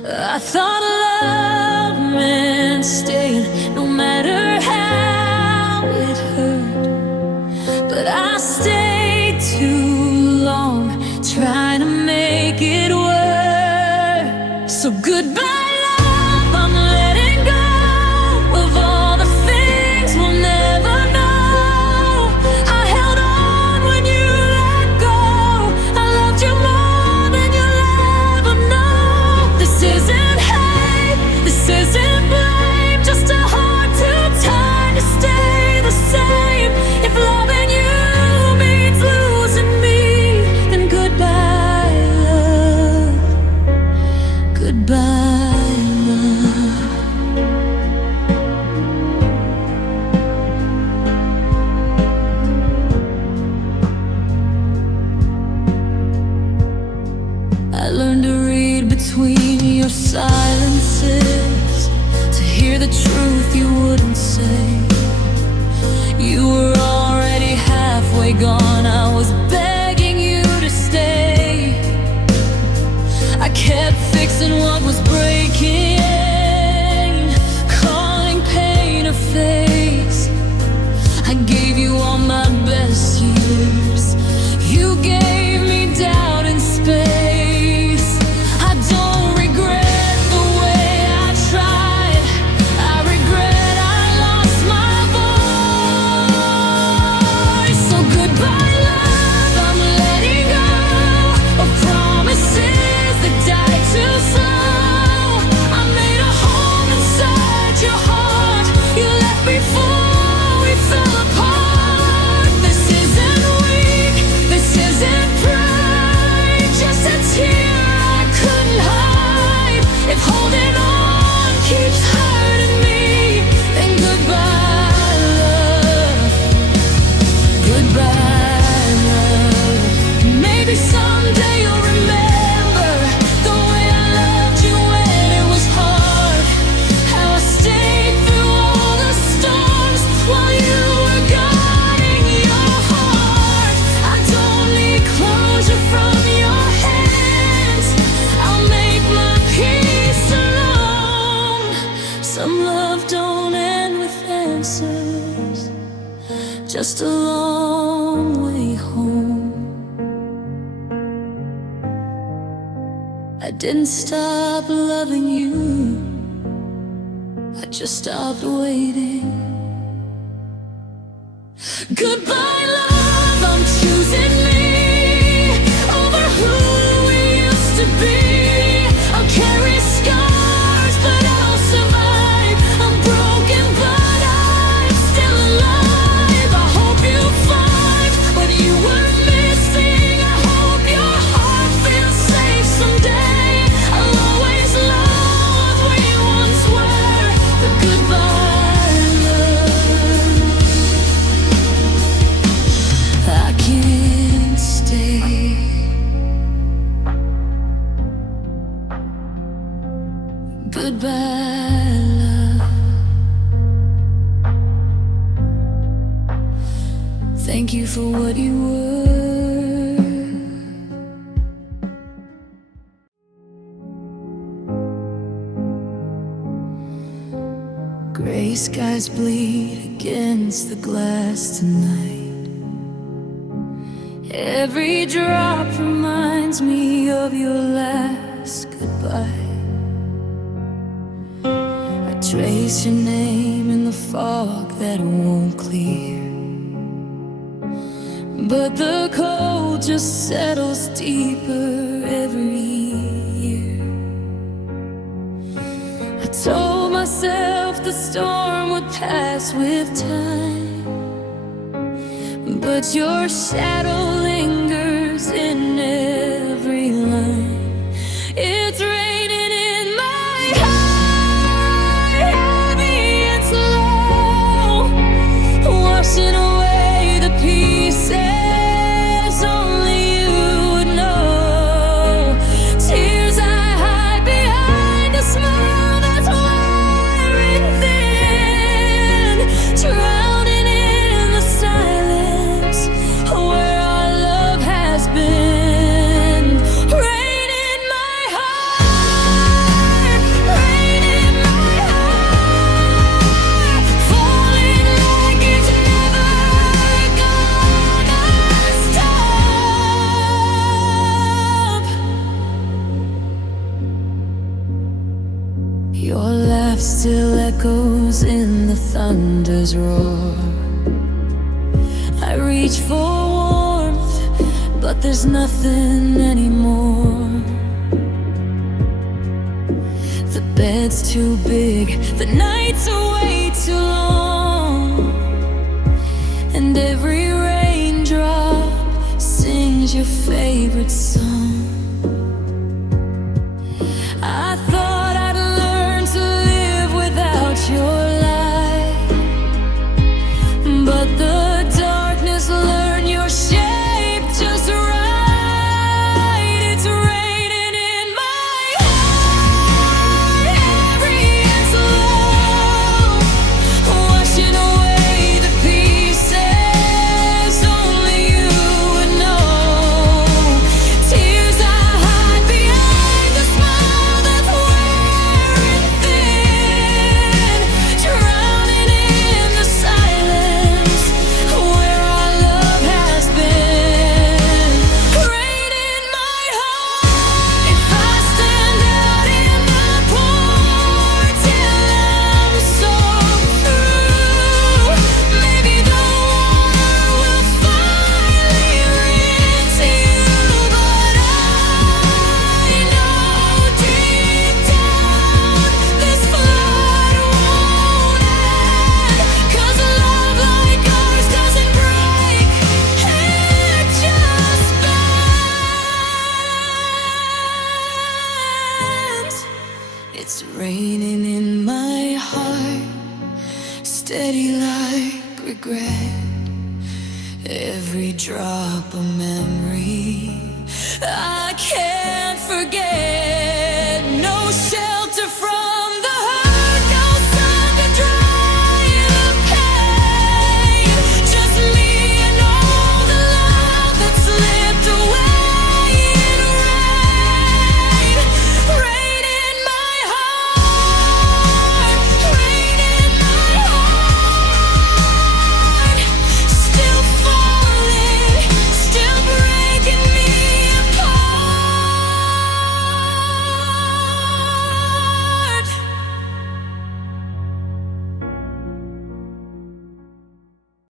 I thought love meant staying, no matter how it hurt. But I stayed too long, trying to make it work. So goodbye, love, I'm letting go of all the things we'll never know. I held on when you let go. I loved you more than you'll ever know. This isn't hate, this isn't blame, just a heart too tired to stay the same. If loving you means losing me, then goodbye, love. Goodbye, love. I learned to read between your silences, to hear the truth you wouldn't say. You were already halfway gone, I was begging you to stay. I kept fixing what was breaking, calling pain a phase. I gave you all my best years, you gave me doubt and space. I don't regret the way I tried, I regret I lost my voice. So goodbye, love, I'm letting go of promises that died too slow. I made a home inside your heart, you left before we fell apart. This isn't weak, this isn't pride, just a tear I couldn't hide. If holding on keeps hurting me, then goodbye, love. Goodbye, love. Maybe someday you'll remember the way I loved you when it was hard, how I stayed through all the storms while you were guarding your heart. I don't need closure from your hands, I'll make my peace alone. Some love don't end with answers, just a long way home. I didn't stop loving you, I just stopped waiting. Goodbye, love, I'm choosing me over who we used to be. I'll carry scars, but I'll survive. I'm broken, but I'm still alive. I hope you find what you were missing. I hope your heart feels safe someday. I'll always love where you once were. But goodbye, love. thought you were. Gray skies bleed against the glass tonight. Every drop reminds me of your last goodbye. I trace your name in the fog that won't clear, but the cold just settles deeper every year. I told myself the storm would pass with time, but your shadow lingers in every line. It's raining in my heart, heavy and slow, washing away the pieces only you would know. Tears I hide behind a smile that's wearing thin, drowning in the silence where our love has been. Rain in my heart, rain in my heart, falling like it's never gonna stop. Your laugh still echoes in the thunder's roar. I reach for warmth, but there's nothing anymore. The bed's too big, the nights are way too long, and every raindrop sings your favorite song. I thought I'd learn to live without your light, but the darkness learned your shape just right. It's raining in my heart, heavy and slow, washing away the pieces only you would know. Tears I hide behind the smile that's wearing thin, drowning in the silence where our love has been. Rain in my heart, if I stand out in the pour till I'm soaked through, maybe the water will finally rinse you. But I know deep down this flood won't end, 'cause love like ours doesn't break, it just bends. It's raining in my heart, steady like regret, every drop a memory I can't forget.